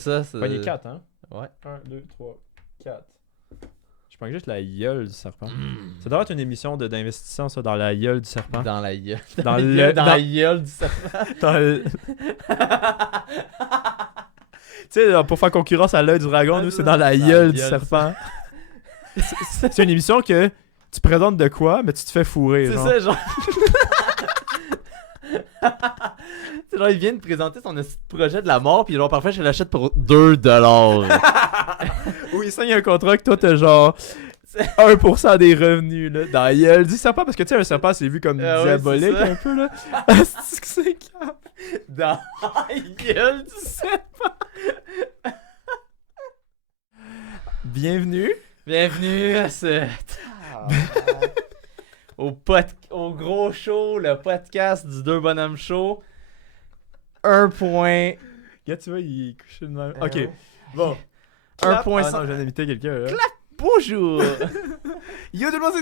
Ça, c'est... Pogné 4, hein? Ouais. 1, 2, 3, 4. Je prends juste la gueule du serpent. Ça doit être une émission d'investissement, ça, dans la gueule du serpent. Dans la gueule. Dans Dans la gueule du serpent. Dans le... Tu sais, pour faire concurrence à l'œil du dragon, nous, c'est dans la gueule du serpent. C'est une émission que tu présentes de quoi, mais tu te fais fourrer. C'est genre. ça, genre... C'est genre, il vient de présenter son projet de la mort, puis genre, parfois, je l'achète pour 2$. Oui, il signe un contrat que toi, t'as genre 1% des revenus, là, dans la gueule du serpent, parce que tu sais, un serpent, c'est vu comme Ah oui, diabolique, c'est ça. un peu, là. C'est que c'est calme. Dans la gueule du serpent. Bienvenue. Bienvenue à ce... au gros show, le podcast du Deux Bonhommes Show. 1 point... Regarde, tu vois, il est couché de même. Ah Ok, ouais. bon. 1 Clap. point... Ah non, je viens d'inviter quelqu'un, là. Bonjour. Yo, tout le monde,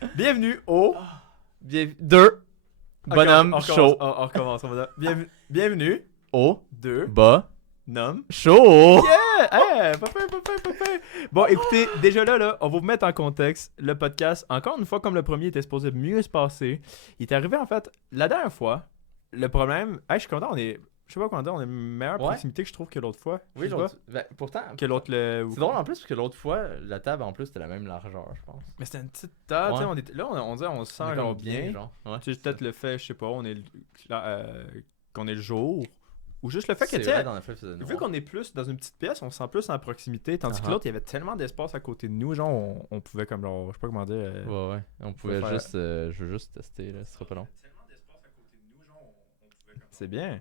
c'est Bienvenue au... Deux Bonhommes on Show. recommence. Bienvenue Au deux bas noms. show. Yeah! Hey, papa. Bon, écoutez, déjà là, on va vous mettre en contexte. Le podcast, encore une fois, comme le premier était supposé mieux se passer, il est arrivé, en fait, la dernière fois, le problème... Hey, je suis content, je sais pas comment dire, on est meilleure Ouais. proximité que je trouve que l'autre fois. Oui, Je sais pas. pourtant... Que l'autre le... C'est drôle en plus parce que l'autre fois, la table en plus c'était la même largeur, je pense. Mais c'était une petite table, Ouais. tu sais, on dirait on se sent On est genre comme bien. genre. Ouais. Tu sais, peut-être le fait, je sais pas, qu'on est le jour. Ou juste le fait que, C'est tu vrai, sais, dans la feuille, faisait vu noir. qu'on est plus dans une petite pièce, on se sent plus en proximité. Tandis que Uh-huh. l'autre, il y avait tellement d'espace à côté de nous, genre, on pouvait comme, genre, je sais pas comment dire. Ouais. On pouvait faire- juste... je veux juste tester, là. Ce sera pas long. C'est bien.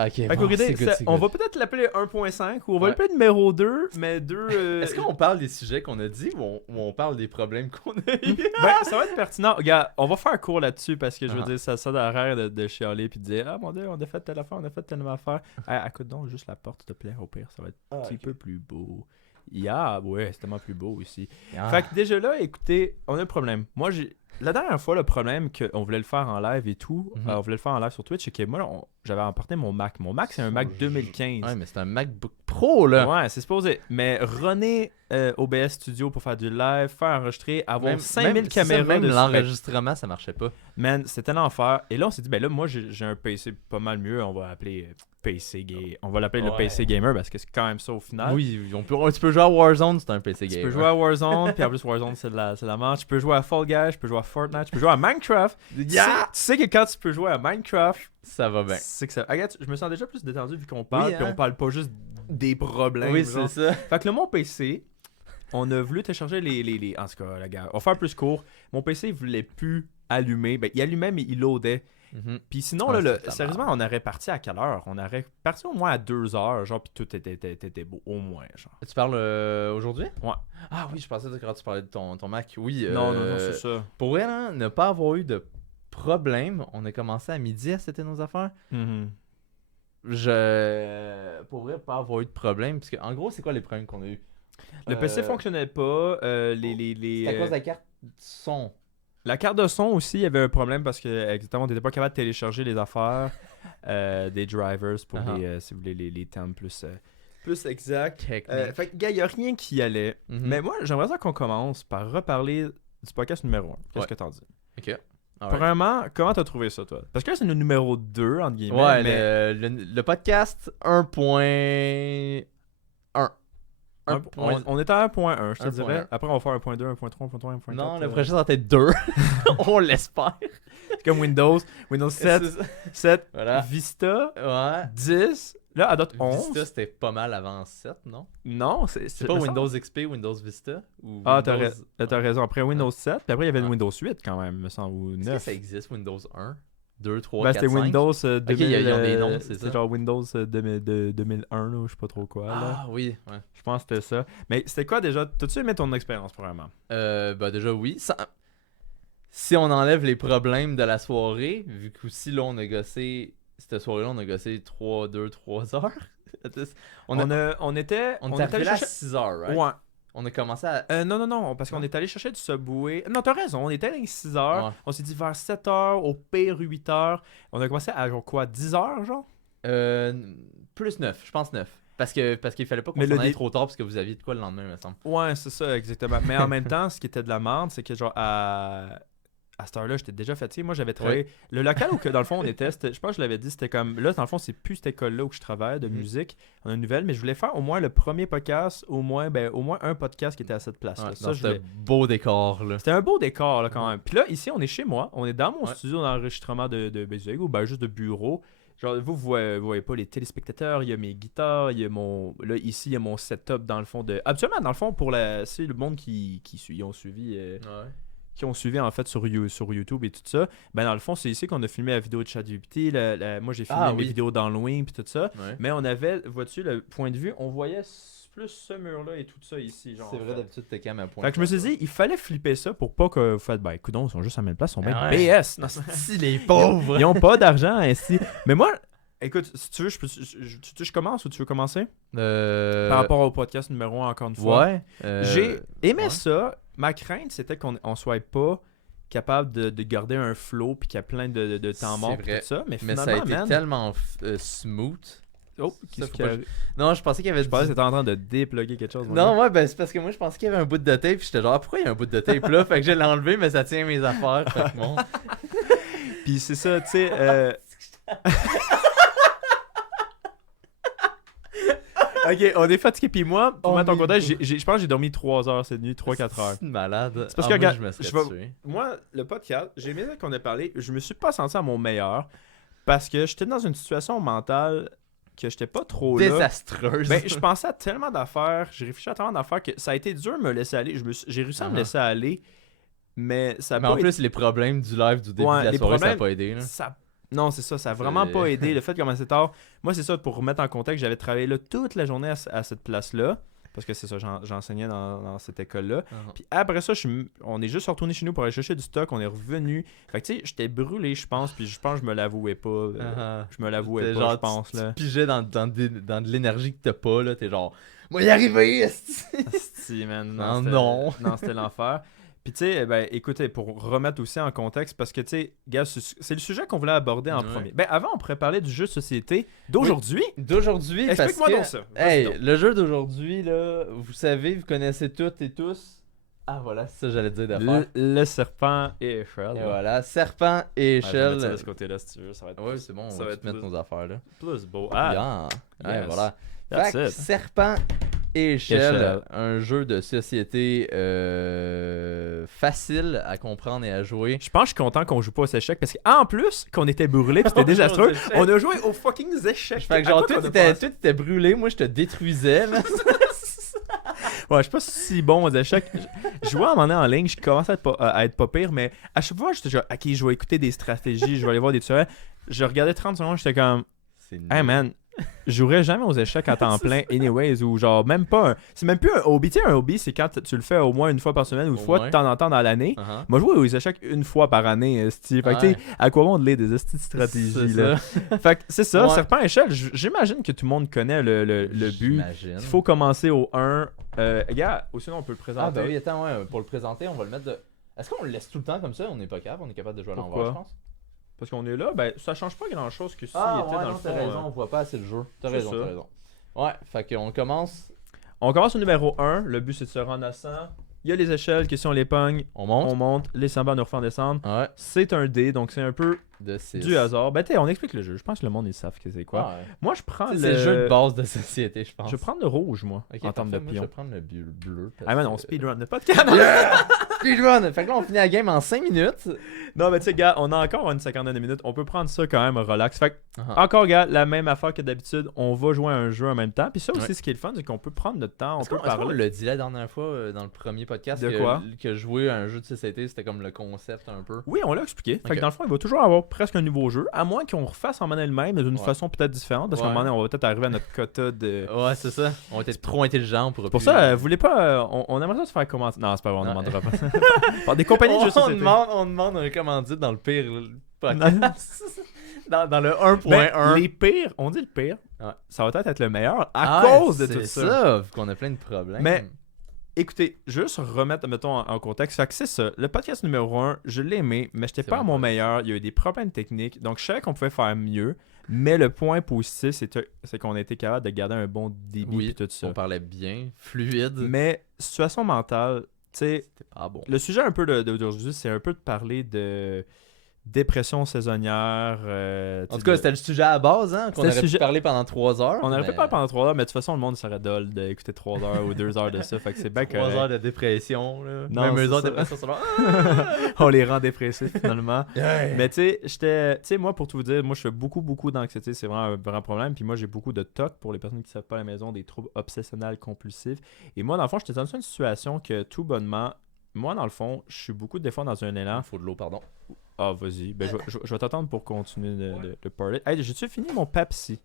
Ok, Fait bon, qu'au c'est idée, good, c'est on good. va peut-être l'appeler 1.5 ou on va Ouais. l'appeler numéro 2, mais 2. Est-ce qu'on parle des sujets qu'on a dit ou on parle des problèmes qu'on a eu? Ben, ça va être pertinent. Regarde, on va faire un cours là-dessus parce que je veux Uh-huh. dire, ça derrière de chialer puis de dire ah mon dieu, on a fait telle affaire, on a fait telle affaire. Hey, écoute donc juste la porte, s'il te plaît, au pire, ça va être un petit peu plus beau. Ouais, c'est tellement plus beau ici. Ah. Fait que déjà là, écoutez, on a un problème. Moi, la dernière fois, le problème qu'on voulait le faire en live et tout, Mhm. on voulait le faire en live sur Twitch, c'est que moi, j'avais emporté mon Mac. Mon Mac, c'est un Mac 2015. Ouais, mais c'est un MacBook Pro, là. Ouais, c'est supposé. Mais runner OBS Studio pour faire du live, faire enregistrer, avoir 5000 c'est ça, caméras même dessus. l'enregistrement, ça marchait pas. Man, c'était l'enfer. Et là, on s'est dit, ben là, moi, j'ai un PC pas mal mieux. On va l'appeler on va l'appeler le Ouais. PC Gamer parce que c'est quand même ça au final. Oui, tu peux jouer à Warzone, c'est un PC Tu game. peux jouer à Warzone, puis en plus, Warzone, c'est de la marche. Tu peux jouer à Fall Guys, tu peux jouer à Fortnite, tu peux jouer à Minecraft. Yeah! Tu sais que quand tu peux jouer à Minecraft, Ça va bien. c'est que ça. Regarde, je me sens déjà plus détendu vu qu'on parle, Oui, puis hein? on parle pas juste des problèmes. Oui, genre. c'est ça. Fait que là, mon PC, on a voulu télécharger les... En tout cas, la gars, on va faire plus court. Mon PC, il voulait plus allumer. Ben, il allumait, mais il loadait. Mhm. Puis sinon, Ah, là, c'est de la sérieusement, on aurait parti à quelle heure? On aurait parti au moins à 2h, genre, puis tout était beau, au moins, genre. Tu parles aujourd'hui? Ouais. Ah oui, je pensais que quand tu parlais de ton Mac. Oui. Non, c'est ça. Pour vrai, là, ne pas avoir eu de problème, on a commencé à midi, c'était nos affaires. Mhm. Pour vrai, pas avoir eu de problème, parce que en gros, c'est quoi les problèmes qu'on a eu? Le PC fonctionnait pas, C'est à cause de la carte son. La carte de son aussi, il y avait un problème parce que exactement, on n'était pas capable de télécharger les affaires des drivers pour Uh-huh. si vous voulez, les termes plus exacts. Technique. Fait que, gars, il n'y a rien qui allait. Mhm. Mais moi, j'aimerais ça qu'on commence par reparler du podcast numéro 1. Qu'est-ce Ouais. que t'en dis? Ok. Alright. Premièrement, comment t'as trouvé ça, toi? Parce que là, c'est le numéro 2, entre guillemets. Ouais, mais le podcast 1.1. on est à 1.1, je te 1.1. dirais. Après, on va faire 1.2, 1.3, 1.3, 1.4. Non, le prochain, ça va être 2. On l'espère. C'est comme Windows 7, C'est ça. 7, Voilà. Vista, Ouais. 10. Là, à date 11. Vista, c'était pas mal avant 7, non? Non, C'est pas me semble- Windows XP, Windows Vista? Ou Ah, Windows... t'as raison. Après Windows 7, puis après, il y avait le Ah. Windows 8 quand même, me semble, ou Est-ce que 9. ça existe, Windows 1, 2, 3, Ben, 4, c'était 5? Windows 2000, ils ont des noms, c'est ça. genre Windows 2001, là, je sais pas trop quoi. Là. Ah oui, ouais. Je pense que c'était ça. Mais c'était quoi déjà? T'as-tu aimé ton expérience, premièrement? Bah déjà oui. Si on enlève les problèmes de la soirée, vu qu'aussi là on a gossé, cette soirée-là on a gossé 3 heures. On était On est arrivé allé là à chercher... 6 heures, right? Ouais. On a commencé à... Non, parce qu'on Non. est allé chercher du Subway. Non, t'as raison, on était allé à 6 heures. Ouais. On s'est dit vers 7 heures, au pire 8 heures. On a commencé à genre quoi, 10 heures, genre? Plus 9, je pense 9. Parce qu'il fallait pas qu'on Mais s'en le aille dé- trop tard parce que vous aviez de quoi le lendemain, me semble. Ouais, c'est ça, exactement. Mais en même temps, ce qui était de la merde, c'est que genre à cette heure-là, j'étais déjà fatigué. Moi, j'avais travaillé. Le local où, dans le fond, on était, je pense que je l'avais dit, c'était comme. Là, dans le fond, c'est plus cette école-là où je travaille de musique. On a une nouvelle, mais je voulais faire au moins le premier podcast, au moins un podcast qui était à cette place-là. Ouais, Ça, dans je ce voulais. beau décor, là. C'était un beau décor, là, quand même. Puis là, ici, on est chez moi. On est dans mon Ouais. studio d'enregistrement de musique, ou ben juste de bureau. Genre, vous voyez pas les téléspectateurs, il y a mes guitares, il y a mon. Là, ici, il y a mon setup dans le fond de. Absolument, dans le fond, pour c'est le monde qui ont suivi. Qui ont suivi en fait sur YouTube et tout ça, ben dans le fond, c'est ici qu'on a filmé la vidéo de ChatGPT. Moi, j'ai filmé mes vidéos d'Halloween puis tout ça. Ouais. Mais on avait, vois-tu, le point de vue, on voyait plus ce mur-là et tout ça ici. Genre, C'est vrai, d'habitude, t'es quand même à point. Fait que je me suis dit, il fallait flipper ça pour pas que vous faites, ben écoute, ils sont juste à la même place, ils sont bien Ah ouais. BS. Non, Si les pauvres! ils ont pas d'argent ainsi. Mais moi, écoute, si tu veux, je commence ou tu veux commencer? Par rapport au podcast numéro 1, encore une fois. Ouais. J'ai aimé ouais. ça. Ma crainte, c'était qu'on soit pas capable de garder un flow puis qu'il y a plein de temps C'est mort et vrai. tout ça. Mais Mais finalement, ça a été man, tellement smooth. Oh, Ça, qu'est-ce faut qu'il y pas- a? Non, je pensais qu'il y avait Je pensais que t'étais en train de déploguer quelque chose. mon gars. Non, ouais, ben c'est parce que moi je pensais qu'il y avait un bout de tape, puis j'étais genre, pourquoi il y a un bout de tape là? Fait que je l'ai enlevé, mais ça tient mes affaires. Fait que bon. Puis c'est ça, tu sais. Ok, on est fatigué. Puis moi, pour mettre en contexte, je pense que j'ai dormi 3 heures cette nuit, 3-4 heures. C'est une malade. C'est parce Ah, que, moi, regarde, je me serais je vais- tué. Moi, le podcast, j'ai aimé ça qu'on a parlé. Je me suis pas senti à mon meilleur parce que j'étais dans une situation mentale que j'étais pas trop là. Désastreuse. Ben, je pensais à tellement d'affaires, j'ai réfléchi à tellement d'affaires que ça a été dur de me laisser aller. J'ai réussi à me Uh-huh. laisser aller, mais ça a Mais pas en plus, les problèmes du live du début Ouais, de la les soirée, ça a problèmes- pas aidé. Là. Non, c'est ça, ça a vraiment C'est- pas aidé. Le fait comme c'est tard, moi c'est ça, pour remettre en contexte, j'avais travaillé là toute la journée à cette place-là, parce que c'est ça, j'enseignais dans cette école-là. Uh-huh. Puis après ça, on est juste retourné chez nous pour aller chercher du stock, on est revenu. Fait que tu sais, j'étais brûlé, je pense, puis je pense que je me l'avouais pas. Uh-huh. Je me l'avouais T'es pas, genre, je pense. tu Là. pigeais dans de l'énergie que t'as pas, là. T'es genre, moi y arriver, esti! Asti, man. Non, c'était- non. Non, c'était l'enfer. Puis tu sais, ben écoutez, pour remettre aussi en contexte, parce que tu sais, gars, c'est le sujet qu'on voulait aborder en Ouais. premier. Ben avant, on pourrait parler du jeu de société d'aujourd'hui. D'aujourd'hui, parce Explique-moi que... donc ça. Vas-y Hey, donc. le jeu d'aujourd'hui, là, vous savez, vous connaissez toutes et tous... Ah, voilà, c'est ça que j'allais dire de faire. Le serpent et échelle. Et voilà, serpent et Ouais, je vais mettre échelle. ça de ce côté-là si tu veux, ça va être Ouais, c'est bon, on ça va va tout mettre être nos affaires, là. plus beau. Bien. Ouais, yes. voilà. That's Fait que it. serpent et échelle, Échelle. un jeu de société facile à comprendre et à jouer. Je pense que je suis content qu'on joue pas aux échecs parce qu'en plus qu'on était brûlés pis c'était On joue aux désastreux, échecs. on a joué aux fucking échecs. Fait que À genre, quoi toi, qu'on a t'étais pensé? brûlé, moi, je te détruisais, là. Ouais, je suis pas si bon aux échecs. Je jouais à un moment donné en ligne, je commençais à être pas pire, mais à chaque fois, j'étais genre, ok, je vais écouter des stratégies, je vais aller voir des tueurs. Je regardais 30 secondes, j'étais comme, C'est hey man, je jouerais jamais aux échecs à temps plein, anyways, ou genre, même pas un. C'est même plus un hobby. Tu sais, un hobby, c'est quand tu le fais au moins une fois par semaine ou une Au fois moins. de temps en temps dans l'année. Uh-huh. Moi, je joue aux échecs une fois par année, esti. Fait que, tu sais, à quoi bon de lire des esti de stratégies, C'est là? ça. Fait que c'est ça, Ouais. serpent échelle, j'imagine que tout le monde connaît le but. J'imagine. Il faut commencer au 1. Gars, ou sinon on peut le présenter. Ah, bah oui, attends, ouais, pour le présenter, on va le mettre de. Est-ce qu'on le laisse tout le temps comme ça? On n'est pas capable, on est capable de jouer à l'envers, Pourquoi? je pense. Parce qu'on est là, ben ça change pas grand chose que s'il était Ah, ouais, dans non, le fond. t'as raison, on voit pas assez le jeu. T'as c'est raison, ça. t'as raison. Ouais, fait qu'on commence, On commence au numéro 1. Le but c'est de se rendre à 100. Il y a les échelles, que si on les pogne, on monte. on monte. Les semblables nous refont descendre. Ouais, C'est un dé, donc c'est un peu de 6. du hasard. Ben, on explique le jeu. Je pense que le monde, ils savent que c'est quoi. Moi, je prends C'est le le. jeu de base de société, je pense. Je vais prendre le rouge, moi, Ok, en termes de parfait, moi, je pion. vais prendre le bleu. parce Ah, man, que- on speedrun le podcast. Yeah! Speedrun! Fait que là, on finit la game en 5 minutes. Non, mais tu sais, gars, on a encore une cinquantaine de minutes. On peut prendre ça quand même relax. Fait que, Ah. encore, gars, la même affaire que d'habitude. On va jouer à un jeu en même temps. Puis ça aussi, Ouais. ce qui est le fun, c'est qu'on peut prendre notre temps. On Est-ce peut qu'on parler. l'a dit la dernière fois dans le premier podcast De quoi? que jouer à un jeu de société, c'était comme le concept un peu. Oui, on l'a expliqué. Fait Ok. que dans le fond, il va toujours avoir presque un nouveau jeu, à moins qu'on refasse en monnaie le même, mais d'une Ouais. façon peut-être différente, parce qu'à un Ouais. moment donné, on va peut-être arriver à notre quota de. Ouais, c'est ça. On était trop intelligents pour Pour ça, vous voulez pas. On aimerait ça se faire commenter. Non, c'est pas vrai, on Ouais. demandera pas. Par des compagnies de jeux de on, société. demande un commandite dans le pire podcast. dans le 1.1. Ben, les pires, on dit le pire, Ouais. ça va peut-être être le meilleur à Ah, cause de c'est tout ça. ça, vu qu'on a plein de problèmes. Mais- écoutez, juste remettre, mettons, en contexte. Fait que c'est ça. Le podcast numéro 1, je l'ai aimé, mais j'étais C'est pas à bon, mon pas meilleur. Il y a eu des problèmes techniques. Donc, je savais qu'on pouvait faire mieux. Mais le point positif, c'est qu'on a été capable de garder un bon débit Oui, et tout ça. on parlait bien, fluide. Mais situation mentale, tu sais, C'était pas bon. le sujet un peu d'aujourd'hui, c'est un peu de parler de dépression saisonnière. En tout cas, c'était le sujet à la base, hein, qu'on C'était le aurait pu sujet- parler pendant 3 heures. On aurait mais fait pas pendant 3 heures, mais de toute façon, le monde serait dole d'écouter 3 heures ou 2 heures de ça. Fait que c'est bien 3 correct. heures de dépression, là. Non, Même c'est eux autres, ça. dépression, sont là. On les rend dépressifs finalement. Mais Mais tu sais, moi, pour tout vous dire, moi, je fais beaucoup d'anxiété. C'est vraiment un vrai problème. Puis moi, j'ai beaucoup de TOC pour les personnes qui ne savent pas à la maison, des troubles obsessionnels compulsifs. Et moi, dans le fond, j'étais dans une situation que tout bonnement, moi, dans le fond, je suis beaucoup des fois dans un élan. il faut de l'eau, pardon. Ah, vas-y. Ben, je vais t'attendre pour continuer de parler. Hey, j'ai-tu fini mon Pepsi?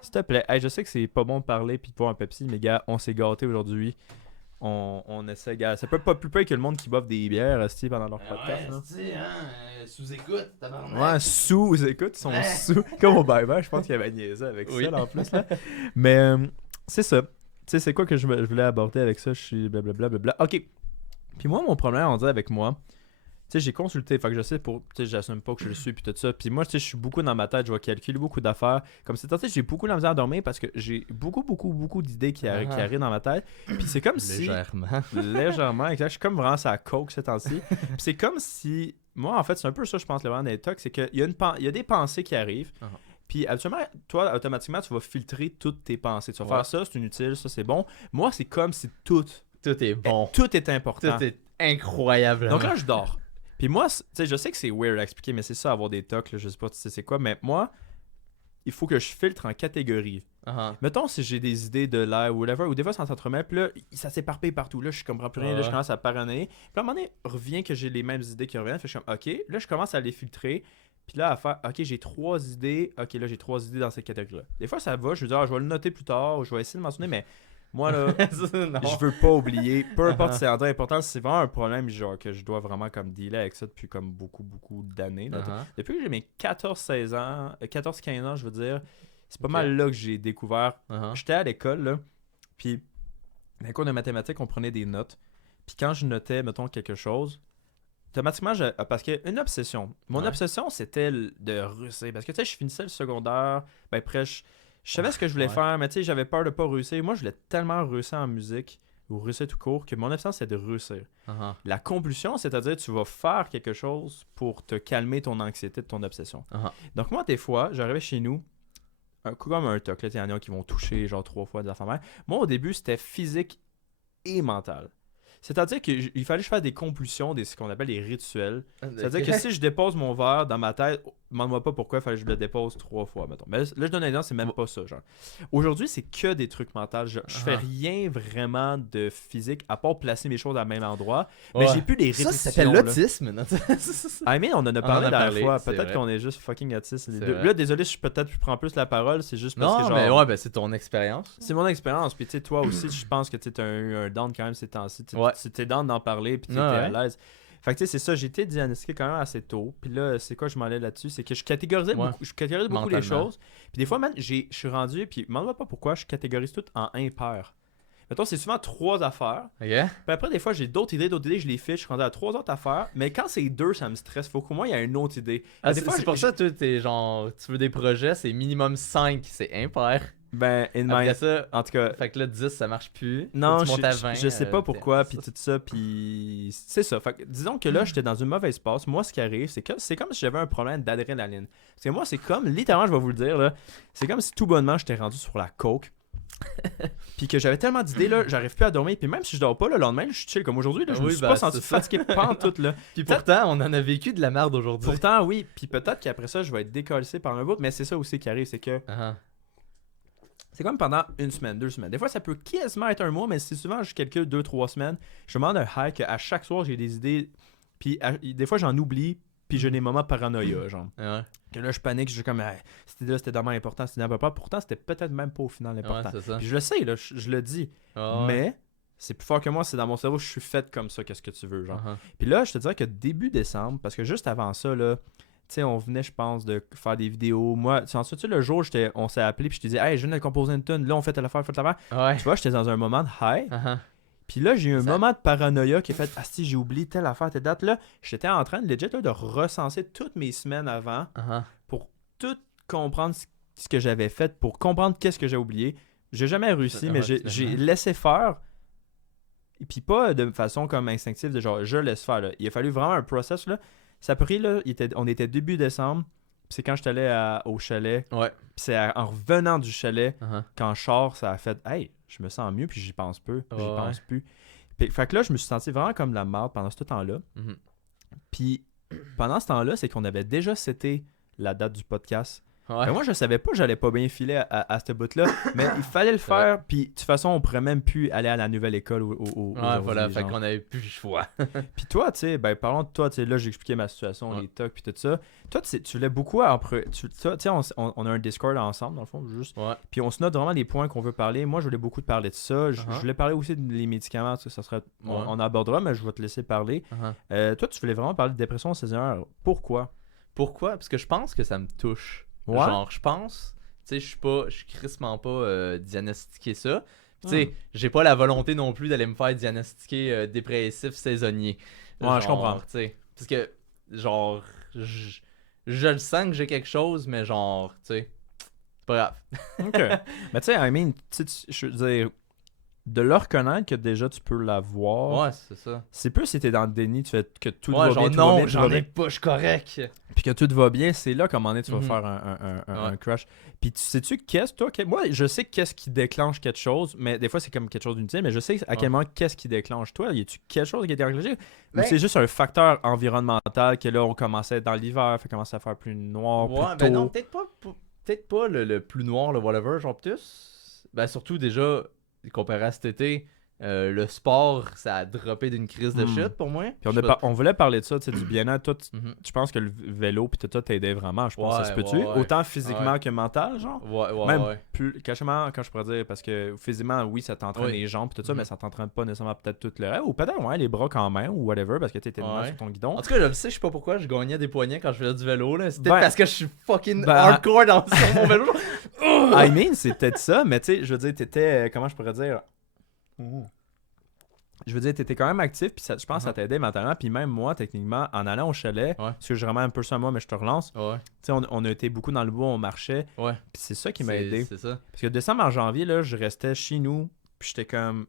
S'il te plaît. Hey, je sais que c'est pas bon de parler puis de boire un Pepsi, mais gars, on s'est gâtés aujourd'hui. On essaie, gars. Ça peut pas plus pire que le monde qui boive des bières hostie, pendant leur podcast. là. Sous-écoute, Ouais, écoute, ils sont sous. Comme au bye-bye, je pense qu'il y avait niaisé avec Oui. ça là, en plus. Là. Mais c'est ça. Tu sais, c'est quoi que je voulais aborder avec ça? Je suis blablabla. Ok. Puis moi, mon problème, on dirait avec moi, tu sais, j'ai consulté, fait que je sais tu sais, j'assume pas que je le suis puis tout ça. Puis moi, tu sais, je suis beaucoup dans ma tête, je vais calculer beaucoup d'affaires. Comme c'est tu sais, j'ai beaucoup de la misère à dormir parce que j'ai beaucoup d'idées qui arrivent dans ma tête. Puis c'est comme si Légèrement. légèrement, exact, je suis comme vraiment sur la coke ces temps-ci. Puis c'est comme si moi en fait, c'est un peu ça je pense le vraiment des TOC, c'est qu'il y a il y a des pensées qui arrivent. Puis absolument, toi, automatiquement, tu vas filtrer toutes tes pensées. Tu vas faire ça, c'est inutile, ça, c'est bon. Moi, c'est comme si tout Tout est bon. tout est important. Tout est incroyable. Donc là, je dors. Puis moi, tu sais, je sais que c'est weird à expliquer, mais c'est ça, avoir des tocs, là, je sais pas si c'est quoi, mais moi, il faut que je filtre en catégories. Mettons, si j'ai des idées de l'air ou whatever, ou des fois, ça s'entremêle, puis là, ça s'éparpille partout. Là, je comprends plus rien, là, je commence à paranoïer. Puis à un moment donné, revient que j'ai les mêmes idées qui reviennent. Fait que je suis comme, OK, là, je commence à les filtrer. Puis là, à faire, OK, j'ai 3 idées. OK, là, j'ai 3 idées dans cette catégorie-là. Des fois, ça va. Je veux dire, je vais le noter plus tard. Je vais essayer de mentionner, mais moi, là, je veux pas oublier. Peu importe si c'est important, c'est vraiment un problème genre que je dois vraiment comme dealer avec ça depuis comme beaucoup d'années. Là. Depuis que j'ai mes 14-16 ans, 14-15 ans, je veux dire, c'est pas mal là que j'ai découvert. J'étais à l'école, là, puis dans les cours de mathématiques, on prenait des notes. Puis quand je notais, mettons, quelque chose, automatiquement, parce qu'une obsession. Mon obsession, c'était de russer. Parce que, tu sais, je finissais le secondaire, ben, après, je savais ce que je voulais faire, mais tu sais, j'avais peur de pas réussir. Moi, je voulais tellement réussir en musique, ou réussir tout court, que mon obsession, c'est de réussir. La compulsion, c'est-à-dire, tu vas faire quelque chose pour te calmer ton anxiété de ton obsession. Donc, moi, des fois, j'arrivais chez nous, un coup comme un toc, là, il y en a qui vont toucher genre 3 fois des affaires. Moi, au début, c'était physique et mental. C'est-à-dire qu'il fallait que je fasse des compulsions, ce qu'on appelle des rituels. C'est-à-dire que si je dépose mon verre dans ma tête, demande-moi pas pourquoi il fallait que je le dépose 3 fois, mettons. Mais là, je donne un exemple, c'est même pas ça, genre. Aujourd'hui, c'est que des trucs mentaux. Je fais rien vraiment de physique, à part placer mes choses à même endroit. Mais j'ai plus des répétitions. Ça s'appelle l'autisme. Mais on en a parlé la dernière fois. Peut-être vrai. qu'on est juste fucking autistes. Là, désolé, je prends plus la parole. C'est juste parce que genre... mais ouais, ben c'est ton expérience. C'est mon expérience. Puis tu sais, toi aussi, je pense que tu as eu un down quand même ces temps-ci. T'es down d'en parler, puis t'es à l'aise. Fait que tu sais, c'est ça, j'ai été diagnostiqué quand même assez tôt. Puis là, c'est quoi je m'en allais là-dessus? C'est que je catégorisais beaucoup les choses. Puis des fois, man, je suis rendu, puis m'en demande pas pourquoi, je catégorise tout en impair. Mettons, c'est souvent 3 affaires. Puis après, des fois, j'ai d'autres idées, je les fiche, je suis rendu à 3 autres affaires. Mais quand c'est 2, ça me stresse. Faut qu'au moins, il y ait une autre idée. C'est pour ça, toi, t'es genre, tu veux des projets, c'est minimum 5, c'est impair. Ben, après ça, en tout cas, fait que là, 10, ça marche plus. Non, tu montes à 20, je sais pas pourquoi, puis tout ça, puis c'est ça. Fait que, disons que là, j'étais dans une mauvaise passe. Moi, ce qui arrive, c'est comme si j'avais un problème d'adrénaline. Parce que moi, c'est comme, littéralement, je vais vous le dire, là, c'est comme si tout bonnement, j'étais rendu sur la coke. Puis que j'avais tellement d'idées, là, j'arrive plus à dormir. Puis même si je dors pas, le lendemain, je suis chill. Comme aujourd'hui, là, je me suis pas senti fatigué pantoute, là. Puis pourtant, on en a vécu de la merde aujourd'hui. Pourtant, oui. Puis peut-être qu'après ça, je vais être décollé par un bout. Mais c'est ça aussi qui arrive, c'est que... C'est comme pendant 1 semaine, 2 semaines. Des fois, ça peut quasiment être un mois, mais c'est souvent, je calcule 2-3 semaines. Je me demande un high qu'à chaque soir, j'ai des idées. Puis des fois, j'en oublie. Puis j'ai des moments de paranoïa, genre. Que là, je panique. Je suis comme, cette idée-là, c'était vraiment important. C'était pas. Pourtant, c'était peut-être même pas au final important. Puis je le sais, là, je le dis. Mais c'est plus fort que moi. C'est dans mon cerveau, je suis fait comme ça. Qu'est-ce que tu veux, genre. Puis là, je te dirais que début décembre, parce que juste avant ça, là, tu sais, on venait, je pense, de faire des vidéos. Moi, ensuite, le jour, on s'est appelé, puis je te disais, hey, je viens de composer une tune. Là, on fait l'affaire, Tu vois, j'étais dans un moment de high. Puis là, j'ai eu un Ça- moment de paranoïa qui a fait « Ah si, j'ai oublié telle affaire, telle date. » Là, j'étais en train de legit là, de recenser toutes mes semaines avant pour tout comprendre ce que j'avais fait, pour comprendre qu'est-ce que j'ai oublié. J'ai jamais réussi, mais j'ai finalement. laissé faire. Et puis pas de façon comme instinctive, de genre je laisse faire. Là. Il a fallu vraiment un process. Là. Ça a pris, là, on était début décembre. Puis c'est quand j'étais allé au chalet. Ouais. Puis c'est en revenant du chalet, Uh-huh. quand je sors, ça a fait hey, je me sens mieux, puis j'y pense peu. J'y Ouais. pense plus. Puis, fait que là, je me suis senti vraiment comme de la merde pendant ce temps-là. Mhm. Puis pendant ce temps-là, c'est qu'on avait déjà seté la date du podcast. Ouais. Mais moi, je savais pas que j'allais pas bien filer à ce bout-là, mais il fallait le C'est vrai. faire. Puis de toute façon, on pourrait même plus aller à la nouvelle école Ouais, aujourd'hui, voilà, fait genre. qu'on avait plus le choix. Puis toi, tu sais, ben parlons de toi, tu sais, là, j'ai expliqué ma situation, Ouais. les tocs, puis tout ça. Toi, tu voulais beaucoup tu sais, on a un Discord ensemble, dans le fond, juste. Ouais. Puis on se note vraiment les points qu'on veut parler. Moi, je voulais beaucoup te parler de ça. Je Uh-huh. voulais parler aussi des médicaments, ça serait, on abordera, mais je vais te laisser parler. Uh-huh. Toi, tu voulais vraiment parler de dépression saisonnière. Pourquoi? Pourquoi? Parce que je pense que ça me touche. Ouais. Genre, je pense, tu sais, je suis crissement pas diagnostiqué ça. Tu sais, j'ai pas la volonté non plus d'aller me faire diagnostiquer dépressif saisonnier. Ouais, je comprends. Tu sais, parce que, genre, je le sens que j'ai quelque chose, mais genre, tu sais, c'est pas grave. OK. Mais tu sais, I mean, je veux dire, de le reconnaître que déjà tu peux l'avoir, Ouais, c'est ça. c'est plus si t'es dans le déni, tu fais que tout Ouais, va genre, bien, tout va non, bien, tout va j'en bien. ai pas, je suis correct. Puis que tout va bien, c'est là qu'à un moment donné, tu vas Mhm. faire un Ouais. crush. Puis tu sais-tu qu'est-ce, toi, moi, je sais qu'est-ce qui déclenche quelque chose, mais des fois, c'est comme quelque chose d'inutile, mais je sais à quel Ouais. moment qu'est-ce qui déclenche. Toi, y a-tu quelque chose qui est déclenché? Ou Ben- c'est juste un facteur environnemental que là, on commençait dans l'hiver, fait commencer à faire plus noir, Ouais, plus ben non, tôt. peut-être pas le plus noir, le whatever, genre plus. Ben surtout déjà, comparé à cet été, le sport, ça a droppé d'une crise de Hmm. shit pour moi. Puis Je sais pas- on voulait parler de ça, tu sais, du bien-être. Toi, Mhm. tu penses que le vélo puis tout ça t'aidait vraiment, je pense. Ça Ouais, se peut-tu? ouais. Autant physiquement Ouais. que mental, genre? Ouais, Même ouais. plus cachement, quand je pourrais dire, parce que physiquement, oui, ça t'entraîne Oui. les jambes et tout ça, Mhm. mais ça t'entraîne pas nécessairement peut-être tout le reste. Ou peut-être, ouais, les bras quand même, ou whatever, parce que t'étais de main Ouais. sur ton guidon. En tout cas, je le sais, je sais pas pourquoi je gagnais des poignets quand je faisais du vélo. Là. C'est peut-être Ben- parce que je suis fucking Ben- hardcore sur mon vélo. I mean, c'est peut-être ça, mais tu sais, je veux dire, t'étais, comment je pourrais dire? Je veux dire, t'étais quand même actif, puis je pense que ça t'aidait mentalement. Puis même moi, techniquement, en allant au chalet, Ouais. parce que je remets un peu ça à moi, mais je te relance. Ouais, Tu sais, on a été beaucoup dans le bois, on marchait, ouais. puis c'est ça qui m'a C'est- aidé. C'est ça. Parce que décembre en janvier, là, je restais chez nous, puis j'étais comme,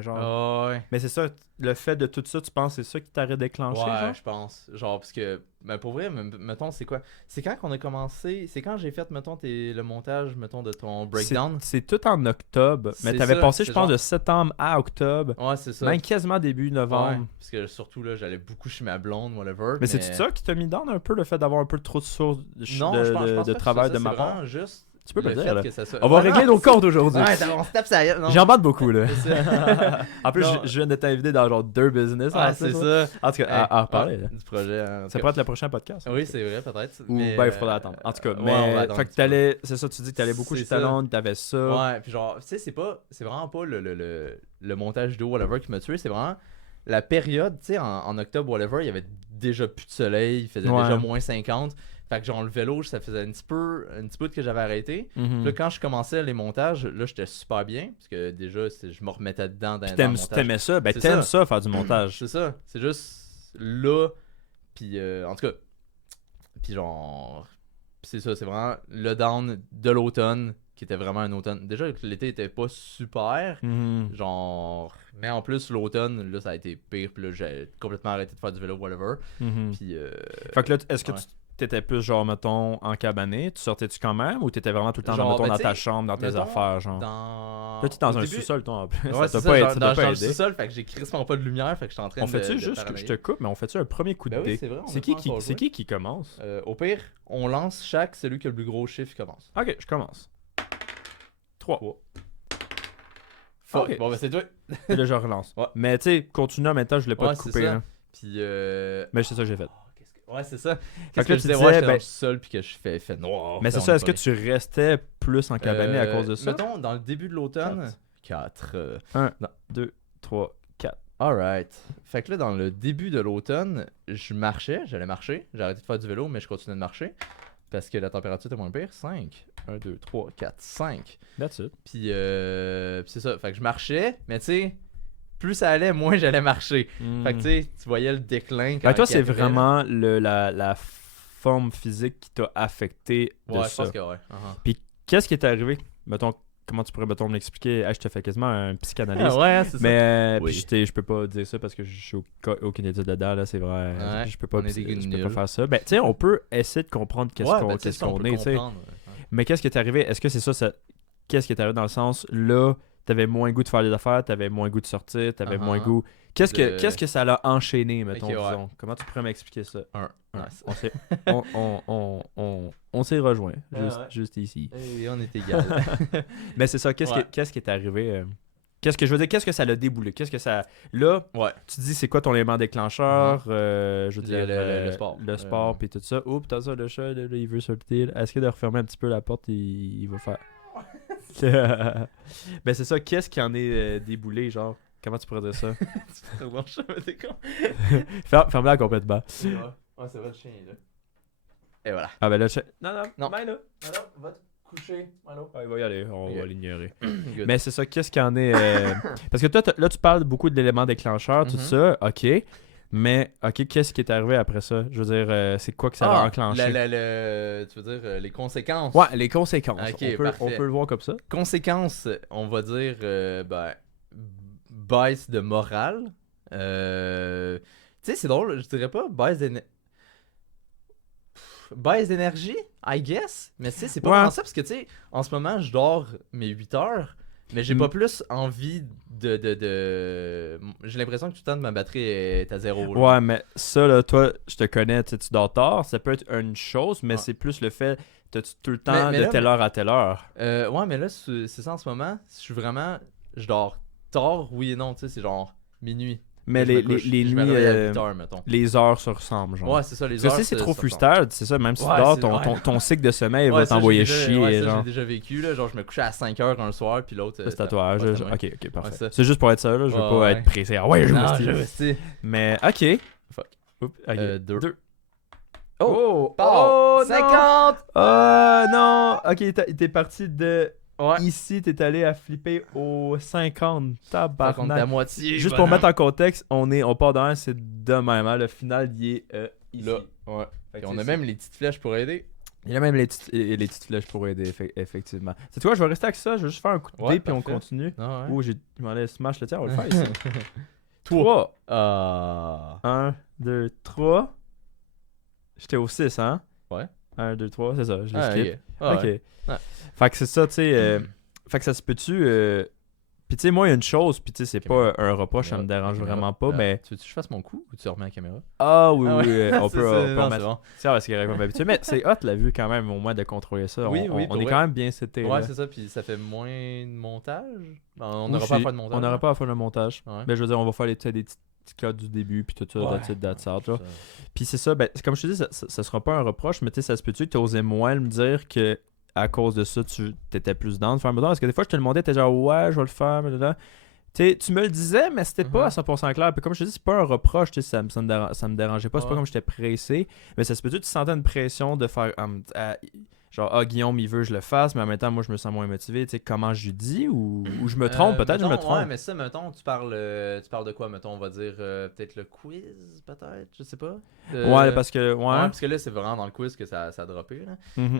genre. Ah ouais. Mais c'est ça, le fait de tout ça, tu penses que c'est ça qui t'aurait déclenché, Ouais, genre? je pense. Genre, parce que, ben pour vrai, mettons, c'est quoi? C'est quand qu'on a commencé? C'est quand j'ai fait, mettons, le montage, mettons, de ton breakdown? C'est tout en octobre, mais C'est t'avais ça, passé, je c'est pense, genre- de septembre à octobre, Ouais, c'est ça. même quasiment début Ouais, novembre. parce que surtout, là, j'allais beaucoup chez ma blonde, whatever. Mais c'est-tu ça qui t'a mis down un peu, le fait d'avoir un peu trop de sources Non, je pense pas de que travail c'est de ça, ma c'est part? vraiment juste Tu peux me le le fait dire, là. que ça soit... On va Ouais, régler non, nos comptes aujourd'hui. Ouais, on se tape ça. Non. J'en bats beaucoup, là. C'est ça. En plus, Non. je viens de t'inviter dans genre 2 business. en Ouais, plus, c'est là. ça. En tout cas, à reparler. là. Du projet. En tout Ça cas. pourrait être le prochain podcast. Oui, c'est vrai, peut-être. Ou mais, ben, il faudrait attendre. En tout cas, ouais, on va mais. attendre Fait un que petit t'allais. C'est ça, tu dis que t'allais beaucoup C'est chez ça. Talon, t'avais ça. Ouais, puis genre, tu sais, c'est vraiment pas le montage vidéo, whatever, qui m'a tué, c'est vraiment la période, tu sais, en octobre, whatever, il y avait déjà plus de soleil, il faisait Ouais. déjà moins 50. Fait que genre, le vélo, ça faisait un petit peu que j'avais arrêté. Mhm. Là, quand je commençais les montages, là, j'étais super bien, parce que déjà, je me remettais dedans dans Puis le montage. t'aimais ça, ben C'est t'aimes ça. ça faire du montage. C'est ça, c'est juste là, puis en tout cas, puis genre, pis c'est ça, c'est vraiment le down de l'automne, qui était vraiment un automne. Déjà, l'été était pas super, Mhm. genre, mais en plus, l'automne, là, ça a été pire, puis là, j'ai complètement arrêté de faire du vélo, whatever, Mhm. puis Fait que là, est-ce que ouais. tu t'étais plus genre, mettons, en cabané, tu sortais-tu quand même, ou t'étais vraiment tout le temps, Genre, mettons, ben, dans tu ta sais, chambre, dans tes mettons, affaires, genre? dans... Là, tu es dans au un début- sous-sol, toi, en plus. Ouais, ça c'est t'a pas, ça, ça dans t'a pas le aidé. sous-sol, fait que j'ai crissement pas de lumière, fait que j'étais en train On de fait-tu de juste, je paranoïer. te coupe, mais on fait-tu un premier coup de Ben oui, dé? c'est vrai, on C'est va qui faire encore jouer. qui commence? Au pire, on lance chaque, celui qui a le plus gros chiffre qui commence. Ok, je commence. 3. Fuck, Ok. bon ben c'est toi. Et là, je relance. Ouais. Mais tu sais, continue en même temps, je voulais pas Ouais, te c'est couper. ça. Hein. Puis Mais c'est ça que j'ai fait. Ouais, c'est ça. Fait Qu'est-ce que là, que je tu disais? disais, Ouais, j'étais dans ben- le sol puis que je fais noir. Mais c'est ça, est-ce que tu restais plus en cabané à cause de ça? Mettons, dans le début de l'automne... 4. 2, 3, 4. Alright. Fait que là, dans le début de l'automne, j'allais marcher. J'ai arrêté de faire du vélo, mais je continuais de marcher. Parce que la température était moins pire. 5. 1, 2, 3, 4, 5. That's it. Puis c'est ça. Fait que je marchais, mais tu sais, plus ça allait, moins j'allais marcher. Fait que tu sais, tu voyais le déclin. Quand toi, il c'est arrivait, là. vraiment la forme physique qui t'a affecté de Ouais, je ça. pense que ouais. Puis qu'est-ce qui est arrivé? Mettons, comment tu pourrais me l'expliquer? Hey, je te fais quasiment un psychanalyse. Ah ouais, c'est ça. Mais Oui. puis je peux pas dire ça parce que je suis aucune étude dedans, là, c'est vrai. Ouais, Je peux pas, on est des je nuls. peux pas faire ça. Ben, tu sais, on peut essayer de comprendre qu'est-ce Ouais, qu'on ben, tu sais, ça, on peut est, tu sais. comprendre, ouais. Mais qu'est-ce qui est arrivé? Est-ce que c'est ça? Qu'est-ce qui est arrivé dans le sens, là, t'avais moins goût de faire des affaires, t'avais moins goût de sortir, t'avais moins goût... Qu'est-ce que ça l'a enchaîné, mettons, Ok, ouais. disons? Comment tu pourrais m'expliquer ça? Un. Ouais, Nice. on s'est rejoints, Ouais, ouais. juste ici. Et on est égal. Mais c'est ça, qu'est-ce Ouais. qui est arrivé? Qu'est-ce que je veux dire, qu'est-ce que ça l'a déboulé? Qu'est-ce que ça... Là, Ouais. tu dis, c'est quoi ton élément déclencheur? Je veux dire, Le sport. Le sport, puis tout ça. Oups, t'as ça, le chat, là, il veut sortir. Est-ce que de refermer un petit peu la porte, il va faire... Ben c'est ça, qu'est-ce qui en est déboulé, genre? Comment tu pourrais dire ça? Ferme-la complètement. Ouais, c'est votre chien, là. Et voilà. Ah ben là, non, Non. Milo. Milo, va te coucher, Milo. Ah, il va y aller, on Ok. va l'ignorer. Good. Mais c'est ça, qu'est-ce qu'il y en est... Parce que toi, là, tu parles beaucoup de l'élément déclencheur, tout Mhm. ça, ok. Mais, ok, qu'est-ce qui est arrivé après ça? Je veux dire, c'est quoi que ça a enclenché? Tu veux dire les conséquences? Ouais, les conséquences. Ok, on parfait. peut le voir comme ça. Conséquences, on va dire, baisse de morale. Tu sais, c'est drôle, je dirais pas baisse d'énergie, I guess. Mais tu sais, c'est pas Ouais. vraiment ça, parce que tu sais, en ce moment, je dors mes 8 heures, mais j'ai pas plus envie de... J'ai l'impression que tout le temps de ma batterie est à zéro. là. Ouais, mais ça, là, toi, je te connais, tu sais, tu dors tard, ça peut être une chose, mais Ouais. c'est plus le fait, t'as-tu tout le temps Mais de là, telle heure à telle heure? Ouais, mais là, c'est ça en ce moment. Je dors tard, oui et non, tu sais, c'est genre minuit. Mais Je me les couche, nuits, je me réveille à 8 heures, mettons. les heures se ressemblent, genre. Ouais, c'est ça, les Parce que heures. si c'est trop ça frustrant, c'est ça, même si tu Ouais, dors, c'est- ton, ouais. ton, ton cycle de sommeil Ouais, va ça, t'envoyer j'ai déjà- chier, ouais, ça, genre. j'ai déjà vécu, là. Genre, je me couchais à 5 heures un soir, puis l'autre. Ça, c'est à toi. ouais, c'est moi. Ok, parfait. Ouais, ça. C'est juste pour être ça, là. Je veux Ouais, pas ouais. être pressé. Ah ouais, je Non, me je style. sais. Mais, ok. Fuck. Oups, ok. Deux. Oh! Oh, non! 50! Oh non! Ok, t'es parti de Ouais. ici, t'es allé à flipper au 50. Par contre, à Tabarnak. moitié. Juste pour mettre en contexte, on part d'un, c'est de même. Hein? Le final, il est ici. Là. Ouais. Fait que Et on c'est a ça. même les petites flèches pour aider. Il y a même les petites flèches pour aider, effectivement. C'est toi, je vais rester avec ça, je vais juste faire un coup de Ouais, dé puis on parfait. continue. Ah ouais. Ouh, je m'en allais smash le tien, on va le faire ici. 3. Ah. 1, 2, 3. J'étais au 6, hein? Ouais. 1, 2, 3, c'est ça, je l'ai Ah, skip. ok. Ah, Ok. ouais. Ouais. Fait que c'est ça, tu sais. Fait que ça se peut-tu. Puis tu sais, moi, il y a une chose, puis tu sais, c'est pas un reproche, ça me dérange vraiment pas, mais. Tu veux que je fasse mon coup ou tu remets la caméra? Ah oui, Ah oui, ouais. on C'est peut, ça, on peut non, remettre. c'est bon. C'est vrai, c'est correct comme d'habitude. Mais c'est hot la vue quand même, au moins de contrôler ça. Oui, oui, on pour est vrai. quand même bien seté. Ouais, là. c'est ça, puis ça fait moins de montage. Ben, on Ou n'aura pas à faire de montage. On n'aura pas à faire le montage. Ouais. Mais je veux dire, on va faire des petits codes du début, puis tout ça, Ouais. that's out, là. Ça. Puis c'est ça, ben, comme je te dis, ça sera pas un reproche, mais tu sais, ça se peut-tu que tu osais moins me dire que à cause de ça, tu t'étais plus down de faire un bouton? Parce que des fois, je te demandais, t'es genre, ouais, je vais le faire, blablabla. Tu sais, tu me le disais, mais c'était pas à 100% clair. Puis comme je te dis, c'est pas un reproche, tu sais, ça me dérangeait pas. C'est pas Ouais. comme j'étais pressé. Mais ça se peut-tu que tu sentais une pression de faire, genre, ah, Guillaume, il veut que je le fasse, mais en même temps, moi, je me sens moins motivé. Tu sais, comment je lui dis ou je me trompe, peut-être je me mettons, trompe. Ouais, mais ça, mettons, tu parles de quoi, mettons, on va dire peut-être le quiz, peut-être, je sais pas. Ouais, parce que, Ouais, ouais. parce que là, c'est vraiment dans le quiz que ça a droppé, là. Mhm.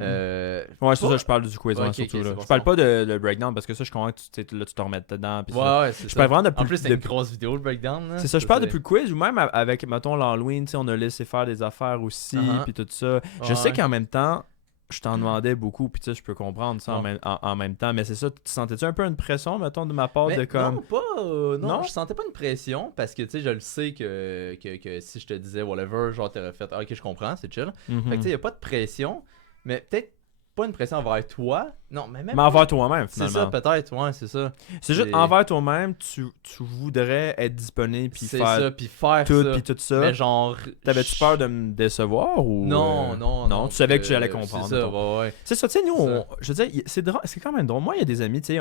Ouais, C'est ça, je parle du quiz, Ouais, ouais, ok, surtout. ok, là. c'est bon, Je parle c'est pas de le breakdown parce que ça, je comprends que là, tu te remets dedans. Puis ça. ouais, c'est Je ça. parle vraiment de En plus, c'est une de- grosse vidéo, le breakdown, là. C'est ça, je parle depuis le quiz ou même avec, mettons, l'Halloween, tu sais, on a laissé faire des affaires aussi, Uh-huh. puis tout ça. Je sais qu'en même temps, je t'en demandais beaucoup, puis tu sais, je peux comprendre ça en même temps, mais c'est ça, tu sentais-tu un peu une pression, mettons, de ma part Mais de comme. non, pas. Non, Non? je sentais pas une pression parce que, tu sais, je le sais que si je te disais whatever, genre, t'aurais fait, ah, ok, je comprends, c'est chill. Mhm. Fait que, tu sais, y a pas de pression, mais peut-être pas une pression envers toi. Non, mais même. Mais envers toi-même, C'est finalement. ça, peut-être, ouais, c'est ça. C'est juste c'est- envers toi-même, tu voudrais être disponible, puis C'est faire ça, puis faire tout, ça. puis tout ça. Mais genre. T'avais-tu peur de me décevoir ou. Non, non, Non, tu savais que j'allais comprendre. C'est ça, mettons. ouais. C'est ça, tu sais, nous, Ça. je veux dire, c'est drôle, c'est quand même drôle. Moi, il y a des amis, tu sais,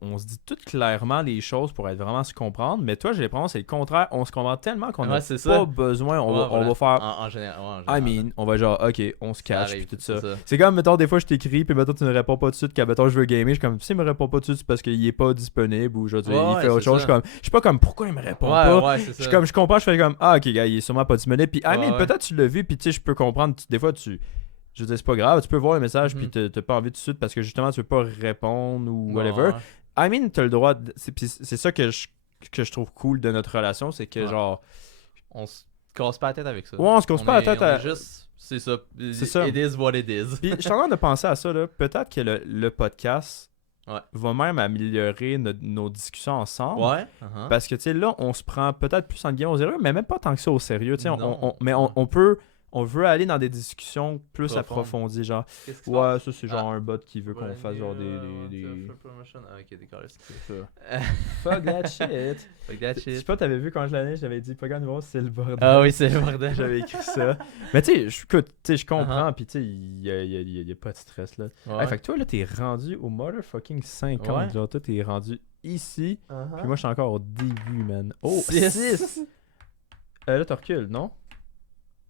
on se dit tout clairement les choses pour être vraiment se comprendre, mais toi, j'ai l'impression que c'est le contraire. On se comprend tellement qu'on n'a Ouais, c'est pas ça. besoin. On Ouais, voilà. va faire. En général, ouais, en I général, mean, on va genre, ok, on se ça cache, arrive, puis tout c'est ça. C'est comme, mettons, des fois, je t'écris, puis mettons, tu ne réponds pas tout de suite, quand mettons, je veux gamer, je suis comme, s'il me répond pas tout de suite, c'est parce qu'il est pas disponible ou je veux dire, il Ouais, fait autre c'est chose. ça. Je suis pas comme, pourquoi il me répond pas? Ouais, c'est Je suis ça. comme, je comprends, je fais comme, ah, ok, gars, il est sûrement pas disponible. Puis, I mean, Ouais. peut-être tu l'as vu, puis tu sais, je peux comprendre, des fois, je veux dire, c'est pas grave, tu peux voir le message, puis t'as pas envie tout de suite parce que justement, tu veux pas répondre ou whatever. Ouais. I mean, t'as le droit, puis c'est ça que je trouve cool de notre relation, c'est que Ouais. genre, On se casse pas la tête avec ça. ouais, on se casse pas la tête on à. est juste... C'est ça. C'est ça. It is what it is. Puis je suis en train de penser à ça, là. Peut-être que le podcast Ouais. va même améliorer nos discussions ensemble. Ouais. Uh-huh. Parce que, tu sais, là, on se prend peut-être plus en guillemets au sérieux, mais même pas tant que ça au sérieux. Tu sais, Non. mais on veut aller dans des discussions plus Profondes. approfondies, genre. Qu'est-ce qui se Ouais, passe? ça, c'est genre un bot qui veut qu'on fasse genre des... Ah, ok, des carrés. C'est ça. Fuck that shit. Fuck that Je sais shit. pas, t'avais vu quand je l'annais, j'avais dit, pas grave, numéro, c'est le bordel. Ah oui, c'est le bordel. J'avais écrit ça. Mais tu sais, écoute, je comprends, Uh-huh. puis tu sais, il y a pas de stress, là. Ouais. Hey, fait que toi, là, t'es rendu au motherfucking 50. Ouais. Genre, toi, t'es rendu ici. Uh-huh. Puis moi, je suis encore au début, man. Oh, Six. 6! Là, t'as recules, non?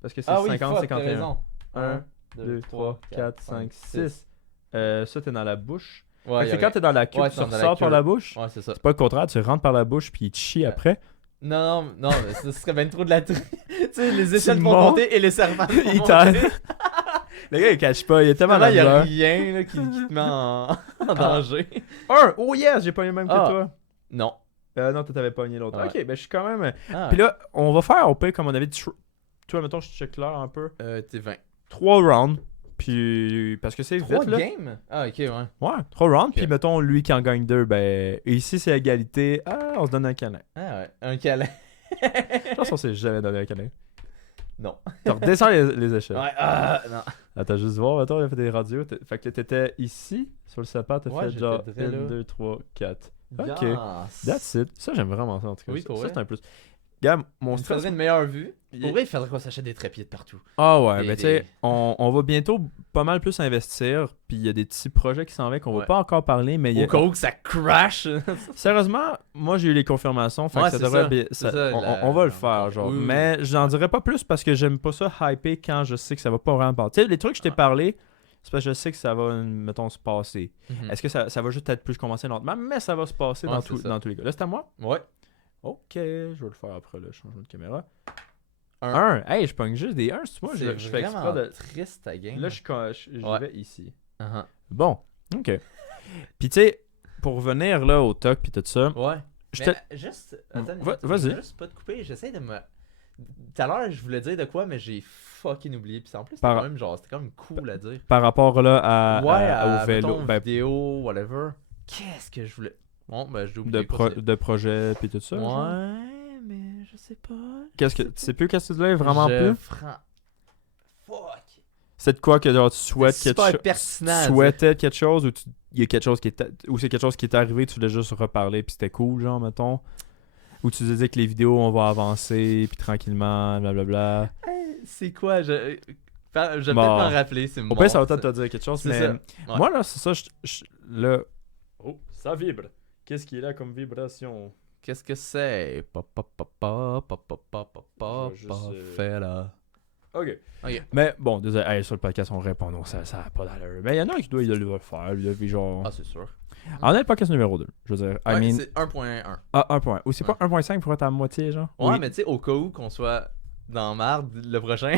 Parce que c'est Ah oui, 50, fuck, 51. t'as raison. 1, 2, 3, 4, 5, 6. Ça, t'es dans la bouche. Ouais, Fait que c'est quand t'es dans la queue, Ouais, tu t'es dans la ressors par queue. la bouche. Ouais, c'est ça. C'est pas le contraire, tu rentres par la bouche puis il te chie après. Non, mais ce serait bien trop de la tu sais, les échelles Tu vont montes, monter et les serpents vont il monter. t'aide. Le gars, il cache pas, il est tellement Finalement, il y a là. rien là, qui te met en danger. Oh yes, j'ai pogné le même que Ah. toi. Non. Non, toi, t'avais pogné l'autre. Ouais. Ok, ben je suis quand même. Ah, Puis là, on va faire au pire comme on avait dit. Toi, mettons, je check l'heure un peu. t'es 20. 3 rounds. Puis. Parce que c'est 3 vite, là. games? Ah, ok, ouais. Ouais, 3 rounds. Ok. Puis mettons, lui qui en gagne 2, ben. Ici, c'est égalité. Ah, on se donne un câlin. Ah, ouais. Un câlin. Je pense qu'on s'est jamais donné un câlin. Non. Tu redescends les échelles. Ouais, ah, non. Attends, juste voir, mettons, il a fait des radios. Fait que t'étais ici, sur le sapin, t'as Ouais, fait j'étais genre drôle, 1, là. 2, 3, 4. Ok. Yes. That's it. Ça, j'aime vraiment ça, en tout cas. Oui, ça, pour ça, vrai. c'est un plus. Gars, mon Il stress. faudrait une meilleure vue. Il- Pour vrai, il faudrait qu'on s'achète des trépieds de partout. Ah ouais, Des- mais tu sais, des- on va bientôt pas mal plus investir. Puis il y a des petits projets qui s'en viennent qu'on va Ouais. pas encore parler. Mais il y a- Au cas où que ça crash. Sérieusement, moi j'ai eu les confirmations. Fait Ouais, que ça c'est devrait ça. bien- C'est ça- ça, on va le faire, genre. Oui, oui. Mais j'en dirais pas plus parce que j'aime pas ça hyper quand je sais que ça va pas vraiment passer. Tu sais, les trucs que je t'ai Ah. parlé, c'est parce que je sais que ça va, mettons, se passer. Mhm. Est-ce que ça va juste être plus commencer lentement, mais ça va se passer Ouais, dans, c'est ça. dans tous les cas. Là, c'est à moi? Ouais. Ok, je vais le faire après le changement de caméra. Un. 1. Hey, je pogne juste des 1, c'est moi. C'est Je fais vraiment exprès de. triste ta game. Là, je Ouais. vais ici. Uh-huh. Bon, ok. Puis tu sais, pour revenir là au TOC puis tout ça, Ouais. je Mais te- juste, attends, une Va- minute, vas-y. je veux juste pas te couper, j'essaie de me... Tout à l'heure, je voulais dire de quoi, mais j'ai fucking oublié. Puis en plus, c'était Par- quand même genre, c'était quand même cool à dire. par rapport là au vélo, mettons, ben, vidéo, whatever. Qu'est-ce que je voulais... Bon, ben, j'ai de, oublié. de projet puis tout ça. genre. Ouais, mais je sais pas. Qu'est-ce que tu sais plus qu'est-ce que tu dis vraiment plus? Fuck. C'est de quoi que genre, tu souhaites C'est quelque super chose? pertinent. à Tu dire. souhaitais quelque chose ou il y a quelque chose qui est ou c'est quelque chose qui est arrivé, tu voulais juste reparler puis c'était cool genre mettons. Ou tu disais que les vidéos on va avancer puis tranquillement blablabla. C'est quoi? Je vais peut-être Bon. m'en rappeler. C'est Au pire ça va peut-être te dire quelque chose C'est mais ça. Ouais. moi là c'est ça là. Oh, ça vibre. Qu'est-ce qui est là comme vibration? Qu'est-ce que c'est? Je vais juste, Fait là. Ok. Ok. Mais bon, désolé, hey, sur le podcast, on répond, non, ça a pas d'allure. Mais il y en a un qui doit le faire, lui, puis genre. Ah, c'est sûr. On est le podcast numéro 2, je veux dire. I Ouais, mean. c'est 1.1. Ah, 1 point. Ou c'est pas 1.5 pour être à moitié, genre? Ouais, Oui. mais tu sais, au cas où qu'on soit dans marde le prochain.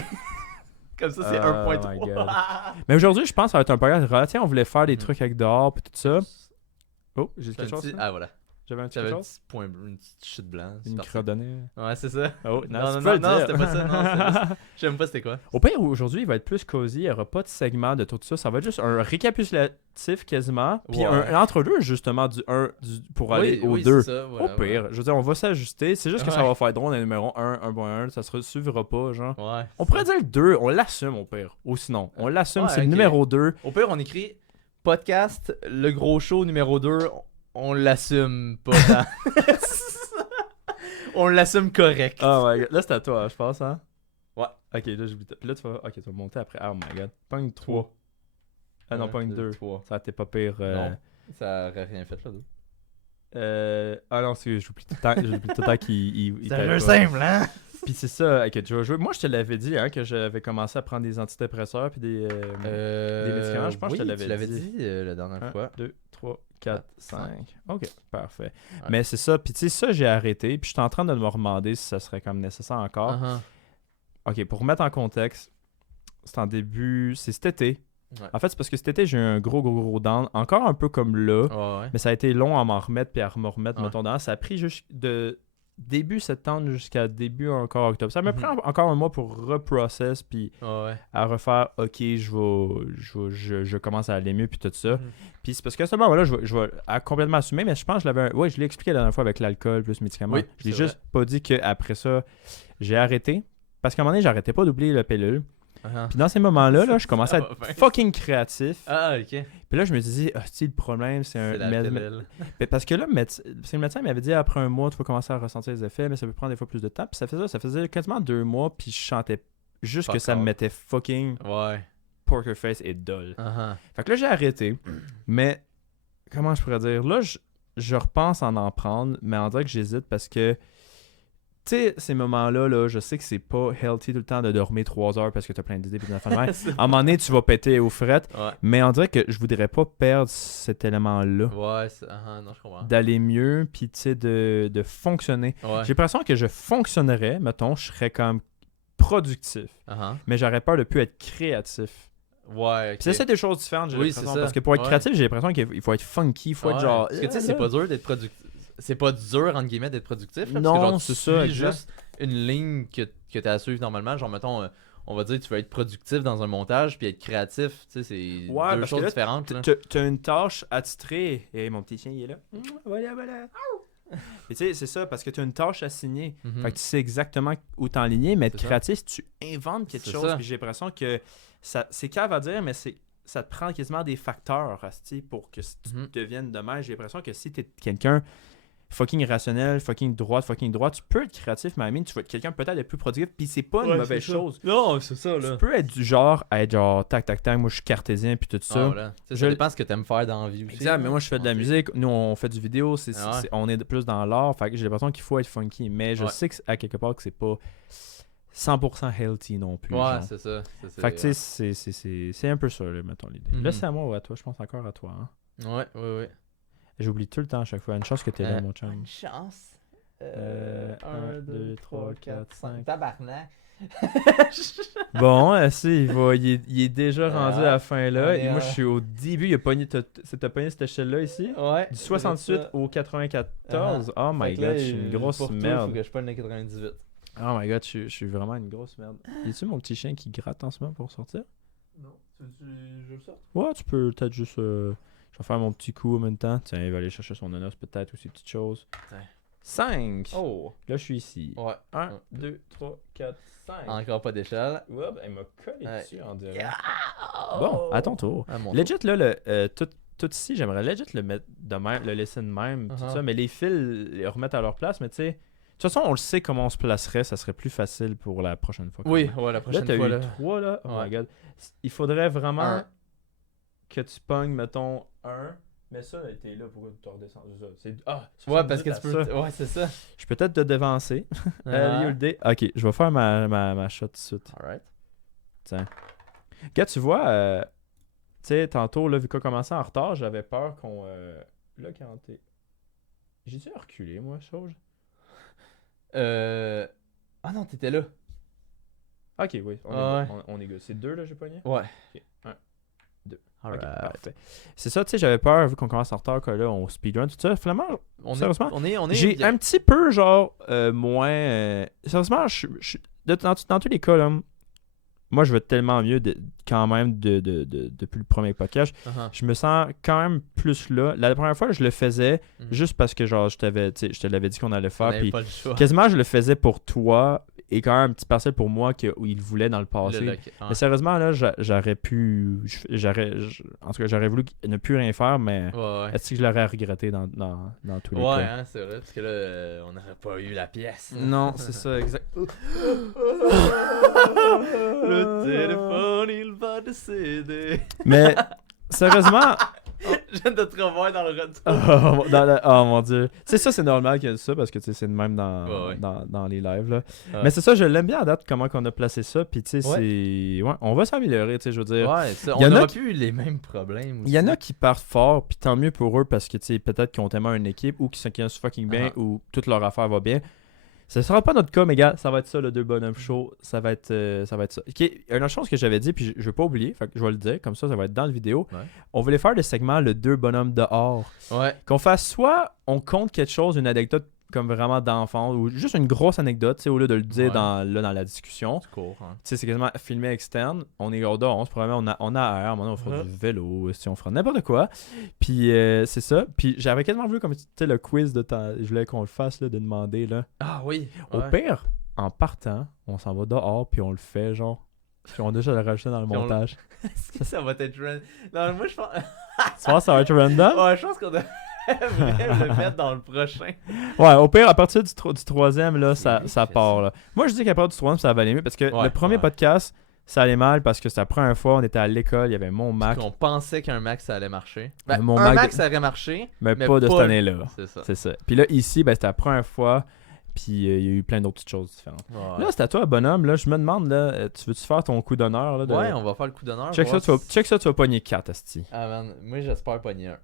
Comme ça, c'est Oh my God. 1.3. Mais aujourd'hui, je pense que ça va être un podcast relatif. On voulait faire des Mhm. trucs avec dehors, puis tout ça. Oh, j'ai dit T'as un quelque chose? petit- là? Ah, voilà. J'avais un petit T'avais quelque un chose? petit point bleu, une petite chute blanche. c'est Une parti. crotte donnée. Ouais, c'est ça. Oh, Non, tu non, peux le non, dire. c'était pas ça, non, c'était juste- J'aime pas c'était quoi. Au pire, aujourd'hui, il va être plus cosy. Il n'y aura pas de segment de tout ça. Ça va être juste un récapitulatif quasiment. Puis Ouais. un entre-deux, justement, pour aller Oui, au oui, 2. c'est ça, voilà, Au pire, je veux dire, on va s'ajuster. C'est juste que ça Ouais. va faire drôle dans le numéro 1, 1.1. Ça se suivra pas, genre. voilà. Ouais. On pourrait dire le 2, on l'assume au pire. Ou sinon, on l'assume, Ouais, c'est le ok. numéro 2. Au pire, on écrit podcast, le gros show numéro 2, on l'assume pas tant. On l'assume correct. Oh my god. Là, c'est à toi, je pense, hein? Ouais. Ok, là, j'oublie. Puis là, tu vas monter après. Oh my god. Pogne 3. Trois. 3. Ah non, 1, pogne 2. 3. Ça t'es pas pire. Non. Ça aurait rien fait là, deux. Ah non, j'oublie tout le temps qu'il C'est un jeu simple, hein? Puis c'est ça que tu vas jouer. Moi, je te l'avais dit que j'avais commencé à prendre des antidépresseurs puis des médicaments. Je pense que je te tu l'avais dit la dernière 1, fois. 2, 3, 4, 5. Ok, parfait. Ouais. Mais c'est ça. Puis tu sais, ça, j'ai arrêté. Puis je suis en train de me demander si ça serait comme nécessaire encore. Uh-huh. Ok, pour remettre en contexte, c'est cet été. Ouais. En fait, c'est parce que cet été, j'ai eu un gros down. Encore un peu comme là. Ouais. Mais ça a été long à m'en remettre puis à me remettre, Ouais. mettons, dedans. Ça a pris de début septembre jusqu'à début encore octobre. Ça me Mhm. prend encore un mois pour reprocess puis Ouais. à refaire, ok, je commence à aller mieux puis tout ça. Mhm. Puis c'est parce que à ce moment-là, je vais complètement assumer, mais je pense que je l'ai expliqué la dernière fois avec l'alcool plus médicaments. Oui, Je l'ai c'est juste pas dit qu'après ça, j'ai arrêté. Parce qu'à un moment donné, j'arrêtais pas d'oublier la pilule. Uh-huh. Puis dans ces moments-là, je commençais à Ça va bien. être fucking créatif. Ah, ok. Puis là, je me disais, le problème, c'est un. C'est la pilule. Mais parce que là, parce que le médecin m'avait dit après un mois, tu vas commencer à ressentir les effets, mais ça peut prendre des fois plus de temps. Puis ça faisait quasiment 2 mois, puis je chantais juste que Fuck ça me off. mettait fucking Ouais. poker face et dull. Uh-huh. Fait que là, j'ai arrêté. Mais, comment je pourrais dire? Là, je repense en prendre, mais on dirait que j'hésite parce que, tu sais, ces moments-là, là, je sais que c'est pas healthy tout le temps de dormir 3 heures parce que t'as plein d'idées et d'enfants de même. À un moment donné, tu vas péter aux frettes. Ouais. Mais on dirait que je voudrais pas perdre cet élément-là. Ouais, non, je comprends. D'aller mieux, puis tu sais, de fonctionner. Ouais. J'ai l'impression que je fonctionnerais, mettons, je serais comme productif, Uh-huh. mais j'aurais peur de plus être créatif. Ouais, ok. Puis c'est des choses différentes, j'ai Oui, l'impression. c'est ça. Parce que pour être Ouais. créatif, j'ai l'impression qu'il faut être funky, il faut être Ouais. genre. Parce que tu sais, c'est pas dur d'être productif. C'est pas dur, entre guillemets, d'être productif. Là, Non, parce que, genre, c'est tu ça, suis exact. juste une ligne que tu as à suivre normalement. Genre, mettons, on va dire, tu veux être productif dans un montage, puis être créatif. Tu sais, c'est Ouais, deux parce choses que là, différentes. Là. T'as une tâche attitrée. Et mon petit chien, il est là. Voilà. Et tu sais, c'est ça, parce que tu as une tâche assignée. Mhm. Fait que tu sais exactement où t'enligner, mais être C'est ça. créatif, tu inventes quelque C'est chose. ça. Puis j'ai l'impression que c'est cave à dire, mais ça te prend quasiment des facteurs asti, pour que tu Mhm. deviennes de même. J'ai l'impression que si t'es quelqu'un fucking rationnel, fucking droit, tu peux être créatif, mais I mean, tu vas être quelqu'un peut-être de plus productif, puis c'est pas une mauvaise chose. Non, c'est ça, Tu peux être du genre à être genre tac, moi je suis cartésien, puis tout ça. Ah, voilà. Tu sais, Je- ça dépend ce que t'aimes faire dans la vie aussi. Exact, mais là. moi je fais de la Ok. musique, nous on fait du vidéo, Ah ouais. on est plus dans l'art, fait que j'ai l'impression qu'il faut être funky, mais je Ouais. sais qu'à quelque part que c'est pas 100% healthy non plus. Ouais, genre. c'est ça. Fait que tu sais, c'est un peu ça, là, mettons l'idée. Mhm. Là c'est à moi ou à toi, je pense encore à toi. Hein. Ouais. J'oublie tout le temps à chaque fois, une chance que t'es là mon chum. Une chance. 1, 2, 3, 4, 5. Tabarnak. Bon, il est déjà rendu à la fin là, on et est moi à- je suis au début, t'as pogné cette échelle-là ici? Ouais. Du 68 au 94. Oh my god, je suis une grosse merde. Faut que je prenne le 98. Oh my god, je suis vraiment une grosse merde. Y a-tu mon petit chien qui gratte en ce moment pour sortir? Non, je le sors. Ouais, tu peux peut-être juste. Je vais faire mon petit coup en même temps. Tiens, il va aller chercher son ananas peut-être ou ces petites choses. Tiens. 5. Oh. Là, je suis ici. Ouais. 1, 2, 3, 4, 5. Encore pas d'échelle. Oups, elle m'a collé Ouais. dessus, on dirait. Yeah. Bon, à ton tour. À mon Legit, là, tout ici, j'aimerais legit le mettre de même, le laisser de même, tout Uh-huh. ça. Mais les fils, les remettre à leur place. Mais tu sais, de toute façon, on le sait comment on se placerait. Ça serait plus facile pour la prochaine fois. quand Oui, même. ouais, la Là, prochaine t'as fois. eu Là. 3 là. Oh Ouais. my god. Il faudrait vraiment Un. que tu pognes, mettons, 1. Mais ça, t'es là pour te redescendre. C'est ça. Ouais, parce que 78 tu à peux. ça. Ouais, c'est ça. Je peux peut-être te devancer. Ah. You le dé. Ok, je vais faire ma shot tout de suite. Alright. Tiens. Gars, tu vois, tu sais, tantôt, là, vu qu'on commençait en retard, j'avais peur qu'on. Là, quand t'es. J'ai-tu reculé, moi, chose? Ah non, t'étais là. Ok, oui, Ah on est good. C'est 2, là, j'ai pogné? Ouais. Ok, 1, 2. Ok, Alright. parfait. C'est ça, tu sais, j'avais peur, vu qu'on commence en retard, que là, on speedrun, tout ça. Finalement, Sérieusement? on est j'ai bien. un petit peu, genre, moins. Sérieusement, dans tous les cas, là, moi, je veux tellement mieux quand même depuis le premier podcast. Uh-huh. Je me sens quand même plus là. La première fois, je le faisais Mhm. juste parce que, genre, je te l'avais dit qu'on allait On faire. avait Puis pas le choix. quasiment, je le faisais pour toi et quand même un petit parcelle pour moi où il voulait dans le passé. Le lock. Ouais. Mais sérieusement, là, j'aurais pu. En tout cas, j'aurais voulu ne plus rien faire, mais Ouais. est-ce que je l'aurais regretté dans tous les Ouais, cas? hein, c'est vrai, parce que là, on n'aurait pas eu la pièce. Non, c'est ça, exact. Le téléphone, il va décéder. Mais sérieusement, Je viens de te revoir dans le retour. Oh mon dieu. Tu sais, ça, c'est normal qu'il y ait ça parce que tu sais, c'est de même Ouais. dans les lives. Là. Ouais. Mais c'est ça, je l'aime bien à date, comment qu'on a placé ça. Puis tu sais, Ouais. c'est. Ouais, on va s'améliorer, tu sais, je veux dire. Ouais, ça, Il y on en a aura qui- plus les mêmes problèmes aussi. Il y en a qui partent fort, puis tant mieux pour eux parce que tu sais, peut-être qu'ils ont tellement une équipe ou qu'ils sont fucking bien ou toute leur affaire va bien. Ce sera pas notre cas, mais gars, ça va être ça, le deux bonhommes show. Ça va être ça. Ok, une autre chose que j'avais dit, puis je vais pas oublier, fait que je vais le dire, comme ça va être dans la vidéo. Ouais. On voulait faire le segment le deux bonhommes dehors. Ouais. Qu'on fasse soit on compte quelque chose, une anecdote comme vraiment d'enfant, ou juste une grosse anecdote, tu sais, au lieu de le dire Ouais. dans la discussion. C'est court, hein. Tu sais, c'est quasiment filmé externe. On est dehors, on se promène, on a air, maintenant on fera Ouais. du vélo, si on fera n'importe quoi. Puis c'est ça. Puis j'avais quasiment voulu, comme tu sais, le quiz de je voulais qu'on le fasse, là, de demander, là. Ah oui. Au Ouais. pire, en partant, on s'en va dehors, puis on le fait, genre. Puis on a déjà le rajouter dans le Puis on- montage. Est-ce que ça va être random? Non, moi je pense. Tu penses que ça va être random? Ouais, je pense qu'on devrait le mettre dans le prochain. Ouais, au pire, à partir du troisième, là, C'est ça, lui ça qui fait part, ça. là. Moi, je dis qu'à partir du troisième, ça va aller mieux, parce que Ouais, le premier ouais. podcast, ça allait mal, parce que c'était la première fois, on était à l'école, il y avait mon Mac, On pensait qu'un Mac ça allait marcher. Ben, Mon un Mac Mac de- ça aurait marché. mais mais pas de cette pas- année-là. C'est ça. C'est ça. Puis là, ici, ben, c'était la première fois, puis il y a eu plein d'autres petites choses différentes. Ouais. Là, c'est à toi, bonhomme, là, je me demande, là, tu veux-tu faire ton coup d'honneur, là? Ouais, on va faire le coup d'honneur. Check ça, voir check ça, tu vas pogner 4, asti. Ah man, moi j'espère pogner un.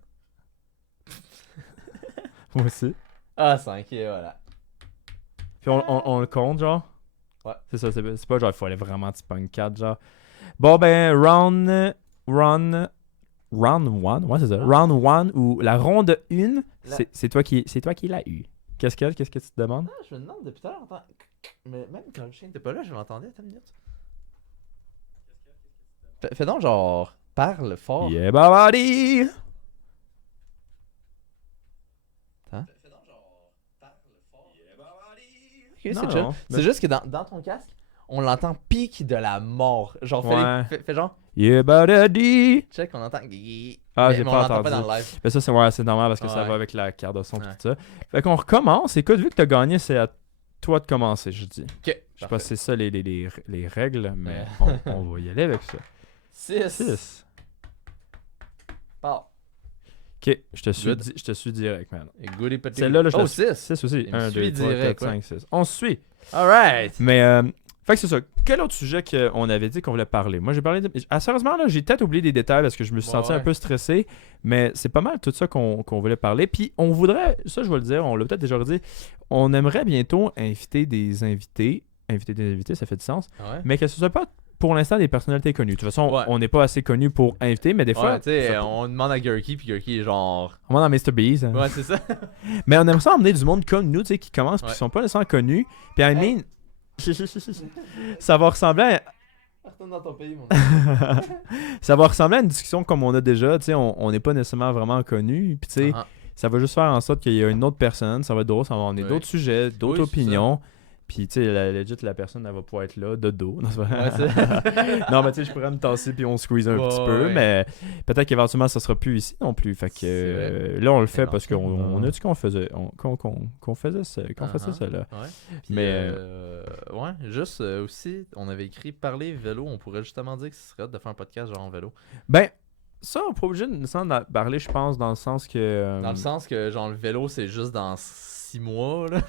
Moi aussi. Ah, 5, et voilà. Puis on le compte, genre? Ouais. C'est ça, c'est pas genre, il fallait vraiment que tu pognes 4, genre. Bon, ben, round 1, ouais, c'est ça. Round 1, ou la ronde 1, La- c'est toi qui l'as eu. Qu'est-ce que tu te demandes? Ah, je me demande depuis tout à l'heure. Attends. Mais même quand le chien était pas là, je l'entendais. Attends une minute. Fais donc genre. Parle fort. Yeah, babadi! Ok, c'est Non, chill. non, C'est juste que dans ton casque, on l'entend pique de la mort. Genre, Ouais. fais genre. Yeah, babadi! Check, on entend. Mais J'ai on pas l'entend entendu. pas dans le live. Mais ça, c'est normal parce que ça Ouais. va avec la carte de son et Ouais. tout ça. Fait qu'on recommence. Écoute, vu que t'as gagné, c'est à toi de commencer, je dis. Ok. Je sais pas si c'est ça les règles, mais Ouais. on va y aller avec ça. 6. 6. Part. Ok, je te Good. suis direct, man. Et goody petit. Celle-là, je Oh, la 6. 6 aussi. Il me 1, suit 2, 3, direct, 4, 5, 6. On se suit. Alright. Mais, fait que c'est ça. Quel autre sujet qu'on avait dit qu'on voulait parler? Moi, j'ai parlé de. Sérieusement, là, j'ai peut-être oublié des détails parce que je me suis Ouais, senti un ouais. peu stressé. Mais c'est pas mal tout ça qu'on voulait parler. Puis, on voudrait, ça, je vais le dire, on l'a peut-être déjà dit, on aimerait bientôt inviter des invités. Inviter des invités, ça fait du sens. Ouais. Mais que ce soit pas pour l'instant des personnalités connues. De toute façon, Ouais. on n'est pas assez connus pour inviter, mais des fois, Ouais, tu sais, ça- on demande à Gurky, puis Gurky est genre. on va dans Mr. Beast. hein. Ouais, c'est ça. Mais on aimerait ça emmener du monde comme nous, tu sais, qui commencent puis Ouais. qui sont pas nécessairement connus. Puis, I Hey. mean, ça va ressembler à... Retourne dans ton pays, mon ça va ressembler à une discussion comme on a déjà, tu sais, on n'est pas nécessairement vraiment connus, puis tu sais, Ah, ça va juste faire en sorte qu'il y a une autre personne, ça va être drôle, ça va emmener Ouais. d'autres sujets, d'autres Oui, c'est opinions, puis tu sais, la personne, elle va pouvoir être là, de dos. Non, c'est pas- Ouais, c'est- non, mais tu sais, je pourrais me tasser puis on squeeze un Ouais, petit peu, ouais. mais peut-être qu'éventuellement, ça sera plus ici non plus, fait que C'est vrai. là, on le fait Non, parce c'est qu'on bon. on a dit qu'on faisait, qu'on faisait ça, qu'on faisait Uh-huh. ça, là. Ouais. Puis, Mais, ouais, juste aussi, on avait écrit parler vélo. On pourrait justement dire que ce serait hot de faire un podcast genre en vélo. Ben, ça, on n'est pas obligé de nous en parler, je pense, dans le sens que... Dans le sens que genre le vélo, c'est juste dans 6 mois, là.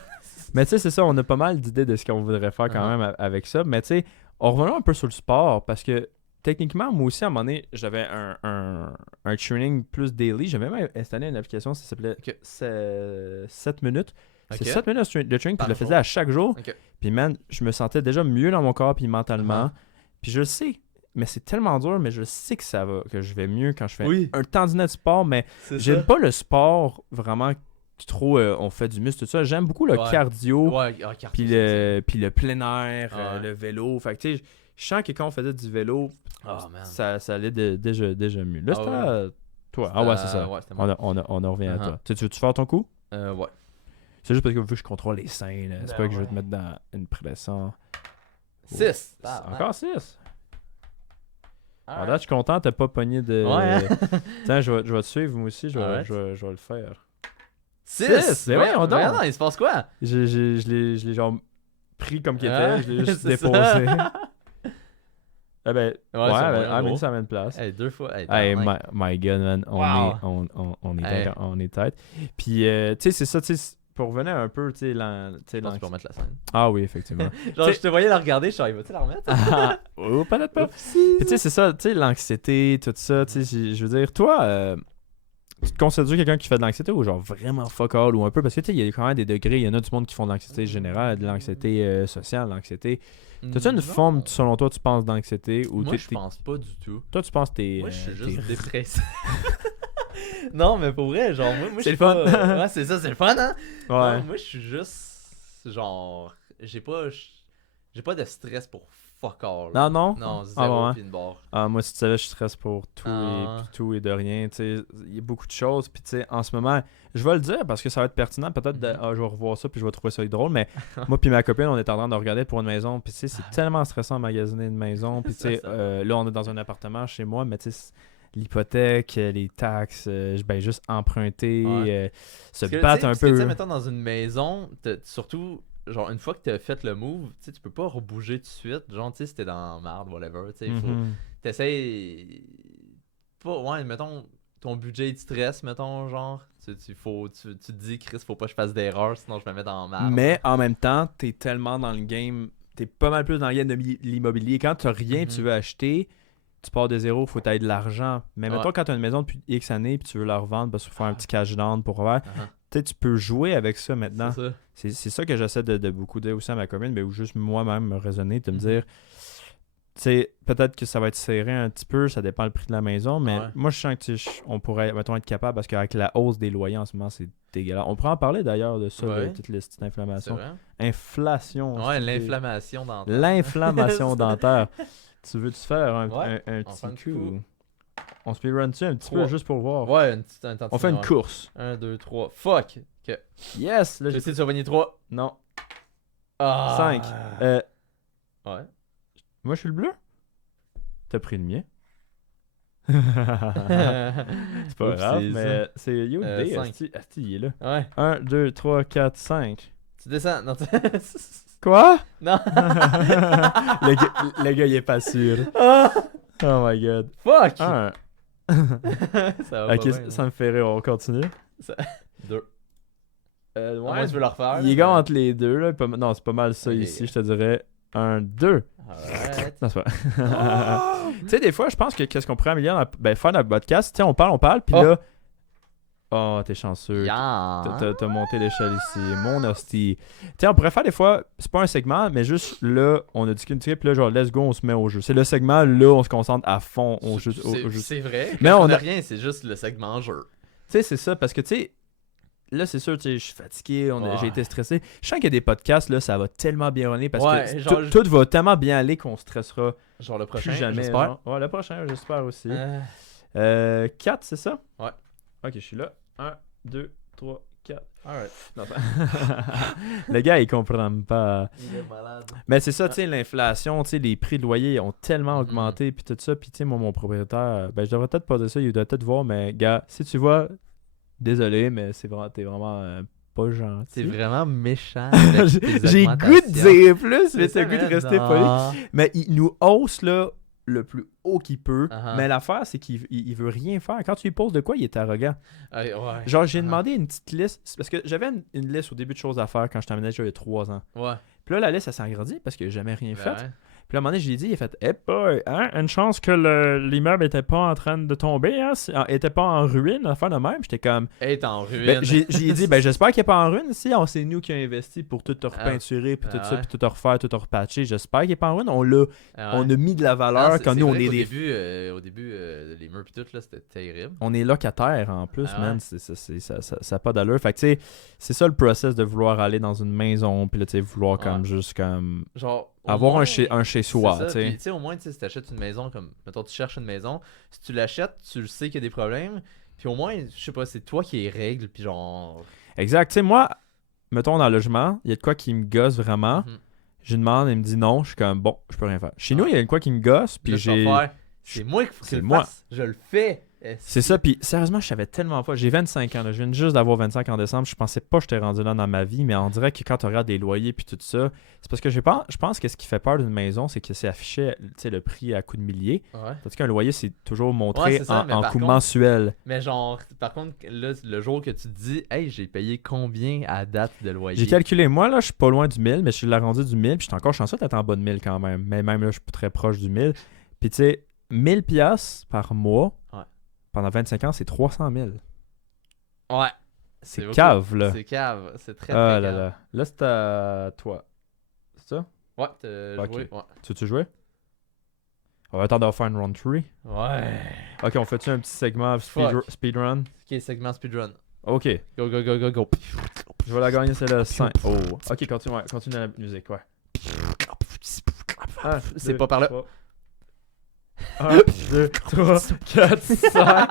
Mais tu sais, c'est ça, on a pas mal d'idées de ce qu'on voudrait faire quand Uh-huh. même avec ça. Mais tu sais, on revient un peu sur le sport parce que techniquement, moi aussi, à un moment donné, j'avais un training plus daily. J'avais même installé une application, ça s'appelait Ok. 7 minutes. C'est Ok. 7 minutes de training, puis Par je le faisais jour. à chaque jour. Ok. Puis man, je me sentais déjà mieux dans mon corps, puis mentalement. Uh-huh. Puis je le sais, mais c'est tellement dur, mais je sais que ça va, que je vais mieux quand je fais Oui. un tandinet de sport, mais C'est j'aime pas le sport vraiment trop, on fait du muscle, tout ça. J'aime beaucoup le Ouais. cardio. Ouais, ah, cardio, Puis le plein air, Ouais. le vélo. Fait que tu sais, je sens que quand on faisait du vélo, Oh, man. ça allait déjà mieux. Là, Ah c'était ouais. à toi. Ah ouais, c'est ça. Ouais, c'était On, moi. on en revient à Uh-huh. toi. Tu veux-tu faire ton coup? Ouais. C'est juste parce que vu que je contrôle les scènes, c'est Ben pas que je veux ouais. te mettre dans une pression. 6. Encore 6. Ah, Alors là, je suis content, t'as pas pogné de. Ouais, hein? Tiens, je vais te suivre, moi aussi, je vais, Alright. je vais le faire. 6. Mais voyons donc. Non, il se passe quoi? Je l'ai genre pris comme qu'il était, Ah, je l'ai juste c'est déposé. ça. Ben, ouais, c'est moyen Amélie, gros. c'est à la même place. Hey, 2 fois. Hey, Hey, tabarnak. my God, man. Wow. On est Hey. tête. On est tête. Puis, tu sais, c'est ça, tu sais, pour revenir un peu, tu sais, Je pense que tu peux remettre la scène. Ah oui, effectivement. Genre, T'sais- je te voyais la regarder, je suis arrivé, vas-tu la remettre? Oh, peut-être pas. Oupsie. Puis, tu sais, c'est ça, tu sais, l'anxiété, tout ça, tu sais, je veux dire, toi, tu te considères quelqu'un qui fait de l'anxiété ou genre vraiment fuck all ou un peu? Parce que, tu sais, il y a quand même des degrés. Il y en a du monde qui font de l'anxiété générale, de l'anxiété sociale, de l'anxiété. T'as-tu une Non. forme, selon toi, tu penses, d'anxiété ou Moi, je pense pas du tout. toi, tu penses que t'es. Moi, je suis t'es- juste dépressif. Non, mais pour vrai, genre, moi C'est je le suis fun. pas- Ouais, c'est ça, c'est le fun, hein? Ouais. Non, moi, je suis juste. Genre. J'ai pas de stress pour fuck all. Non, non? Non, Ah, zéro ouais. pis une barre. Ah, moi, si tu savais, je stresse pour tout, Ah. puis tout et de rien. Tu sais, il y a beaucoup de choses. Puis, tu sais, en ce moment, je vais le dire parce que ça va être pertinent. Peut-être je vais revoir ça, puis je vais trouver ça drôle. Mais moi, puis ma copine, on est en train de regarder pour une maison. Puis, tu sais, c'est tellement stressant de magasiner une maison. Puis, tu sais, là, on est dans un appartement chez moi, mais tu sais, l'hypothèque, les taxes, ben, juste emprunter, Ouais. se Parce que, battre un parce que, tu peu. sais, mettons, dans une maison, surtout, genre, une fois que t'as fait le move, tu sais, tu peux pas rebouger tout de suite. Genre, tu sais, si t'es dans la merde, whatever, tu sais, il faut. Mhm. T'essayes. Pas, ouais, mettons, ton budget de stress, mettons, genre. Tu te dis, Chris, faut pas que je fasse d'erreur, sinon je me mets dans la merde. Mais en même temps, t'es tellement dans le game, t'es pas mal plus dans le game de l'immobilier. Quand t'as rien, tu veux acheter, tu pars de zéro, faut t'aider de l'argent. Mais Ouais. mettons, quand t'as une maison depuis X années puis tu veux la revendre parce qu'il faut faire un petit cash down pour faire, Uh-huh. tu sais, tu peux jouer avec ça maintenant. C'est ça. C'est ça que j'essaie de beaucoup dire aussi à ma commune, mais ou juste moi-même me raisonner, de me Mhm. dire, tu sais, peut-être que ça va être serré un petit peu, ça dépend le prix de la maison, mais Ouais. moi je sens que tu sais, on pourrait, mettons, être capable parce qu'avec la hausse des loyers en ce moment, c'est dégueulasse. On pourrait en parler d'ailleurs de ça, Ouais. de toute la petite C'est inflammation. vrai. Inflation. Ouais, c'est- l'inflammation dentaire. L'inflammation dentaire. Tu veux-tu faire un Ouais, un on petit fait un coup? coup. On speedrun-tu un petit peu Trois. juste pour voir? Ouais, une petite On fait une course. 1, 2, 3. Fuck! Ok. Yes! Là, J'ai essayé de survenir 3. Non. Ah! 5. Ouais. Moi, je suis le bleu? T'as pris le mien? C'est pas Oups, grave, c'est mais c'est You D, cinq. Asti, il est là. Ouais. 1, 2, 3, 4, 5. Tu descends. Non, Quoi? non. le gars, il est pas sûr. Ah! Oh my god. Fuck! 1. Ça va Ok, pas bien, ça me fait rire, on continue. 2. Ouais, Moi, tu veux le refaire? il est gars entre les deux, là. Non, c'est pas mal ça Ok. ici, je te dirais. 1, 2. Alright. Non, c'est pas. Oh! Tu sais, des fois, je pense que qu'est-ce qu'on pourrait améliorer, faire notre podcast, tu sais, on parle, puis Oh. là. Oh, t'es chanceux. Yeah. T'as monté l'échelle ici. Mon hostie. Tu sais, on pourrait faire des fois, c'est pas un segment, mais juste là, on a discuté, puis là, genre, let's go, on se met au jeu. C'est le segment, là, on se concentre à fond au jeu. C'est vrai. Mais Mais on on a a- rien, c'est juste le segment jeu. Tu sais, c'est ça, parce que, tu sais, là, c'est sûr, tu sais, je suis fatigué, Ouais. j'ai été stressé. Je sens qu'il y a des podcasts, là, ça va tellement bien runner, parce Ouais, que genre, tout va tellement bien aller qu'on stressera Genre le prochain, plus jamais. j'espère. genre. Ouais, le prochain, j'espère aussi. Euh, 4, c'est ça? Ouais. Ok, je suis là. 1, 2, 3, 4. Alright. Non, le gars, il comprend pas. Il est malade. Mais c'est ça, tu sais, l'inflation, tu sais, les prix de loyer ont tellement Mhm. augmenté, puis tout ça. Puis, tu sais, moi, mon propriétaire, ben, je devrais peut-être pas dire ça, il doit peut-être voir, mais gars, si tu vois, désolé, mais t'es vraiment pas gentil. C'est vraiment méchant. avec tes J'ai le goût de augmentations. dire plus, mais C'est t'as le goût de ça, rester non. poli. Mais il nous hausse, là, le plus haut qu'il peut. Uh-huh. Mais l'affaire, c'est qu'il veut rien faire. Quand tu lui poses de quoi, il est arrogant. Ouais. Genre, j'ai Uh-huh. demandé une petite liste. C'est parce que j'avais une liste au début de choses à faire quand je t'emmenais il y a 3 ans. Ouais. Puis là, la liste, elle s'est agrandie parce que j'ai jamais rien fait. Ben ouais. Puis là, à un moment donné, je lui ai dit, il a fait, hey boy, hein, une chance que l'immeuble était pas en train de tomber, hein, était pas en ruine, affaire de même. J'étais comme, Hey, t'es en ruine. ben, j'ai dit, ben, j'espère qu'il est pas en ruine ici. C'est nous qui avons investi pour tout te repeinturer, puis tout Ah ça, ouais. puis tout te refaire, tout te repatcher. J'espère qu'il est pas en ruine. On a Ah ouais. mis de la Non, valeur quand nous, on vrai est qu'au des. début, au début, les murs pis tout, là, c'était terrible. On est locataire en plus, Ah man. ouais. Ça n'a pas d'allure. Fait que, tu sais, c'est ça le process de vouloir aller dans une maison, puis là, tu sais, vouloir Ouais. comme juste comme Genre. au avoir moins, un chez-soi, c'est ça. tu sais. Puis, tu sais, au moins, tu sais, si t'achètes une maison, comme, mettons, tu cherches une maison, si tu l'achètes, tu le sais qu'il y a des problèmes. Puis au moins, je sais pas, c'est toi qui les règles, puis genre. Exact. Tu sais, moi, mettons dans le logement, il y a de quoi qui me gosse vraiment. Mhm. Je lui demande, il me dit non. Je suis comme, bon, je peux rien faire. Chez Ouais. nous, il y a de quoi qui me gosse, puis Là, tu vas j'ai. faire, c'est moi qu'il faut que C'est le moi. fasse. Je le fais. C'est ça, puis sérieusement, je savais tellement pas. J'ai 25 ans, là. Je viens juste d'avoir 25 en décembre. Je pensais pas que j'étais rendu là dans ma vie, mais on dirait que quand tu regardes des loyers puis tout ça, c'est parce que je pense que ce qui fait peur d'une maison, c'est que c'est affiché le prix à coups de milliers. Ouais. Tandis qu'un loyer, c'est toujours Ouais, montré c'est ça, mais en par coût contre- mensuel. Mais genre, par contre, là, le jour que tu te dis, hey, j'ai payé combien à date de loyer? J'ai calculé, moi là, je suis pas loin du 1000, mais je suis là rendu du 1000, puis je suis encore chanceux d'être en bas de 1000 quand même. Mais même là, je suis très proche du 1000. Puis tu sais, 1000 piastres par mois, Ouais. pendant 25 ans, c'est 300 000. Ouais. C'est beaucoup. cave, là. C'est cave. C'est très, Ah très là cave. là. Là, c'est à toi. C'est ça? Ouais, t'as Ok. joué. Ouais. Tu veux-tu jouer? On va attendre à faire une run 3. Ouais. Ok, on fait-tu un petit segment Fuck. speedrun? Ok, segment speedrun. Ok. Go, go, go, go, go. Je vais la gagner celle-là 5. Oh. Ok, continue la musique, ouais. Ah, C'est pas par là. 1, 2, 3, 4, 5.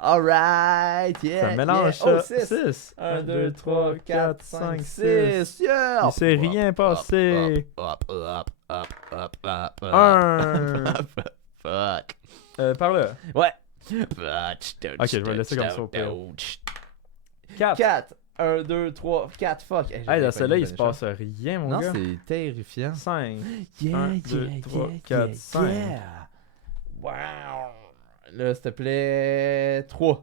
Alright, yeah. Ça mélange yeah. Oh, ça. 6. 1, 2, 3, 4, 5, 6. 6. Yeah. Il s'est rien passé. Hop, hop, hop, hop, hop, hop. 1. Fuck. Par là. Ouais. Ok, je vais le laisser comme ça au pire. 4. 4. 1, 2, 3, 4. Fuck. Hey, là, celle-là, il se passe rien, mon Non, gars. c'est terrifiant. 5. Yeah, 1, 2, 3, 4, 5. Wow. Là, s'il te plaît. 3.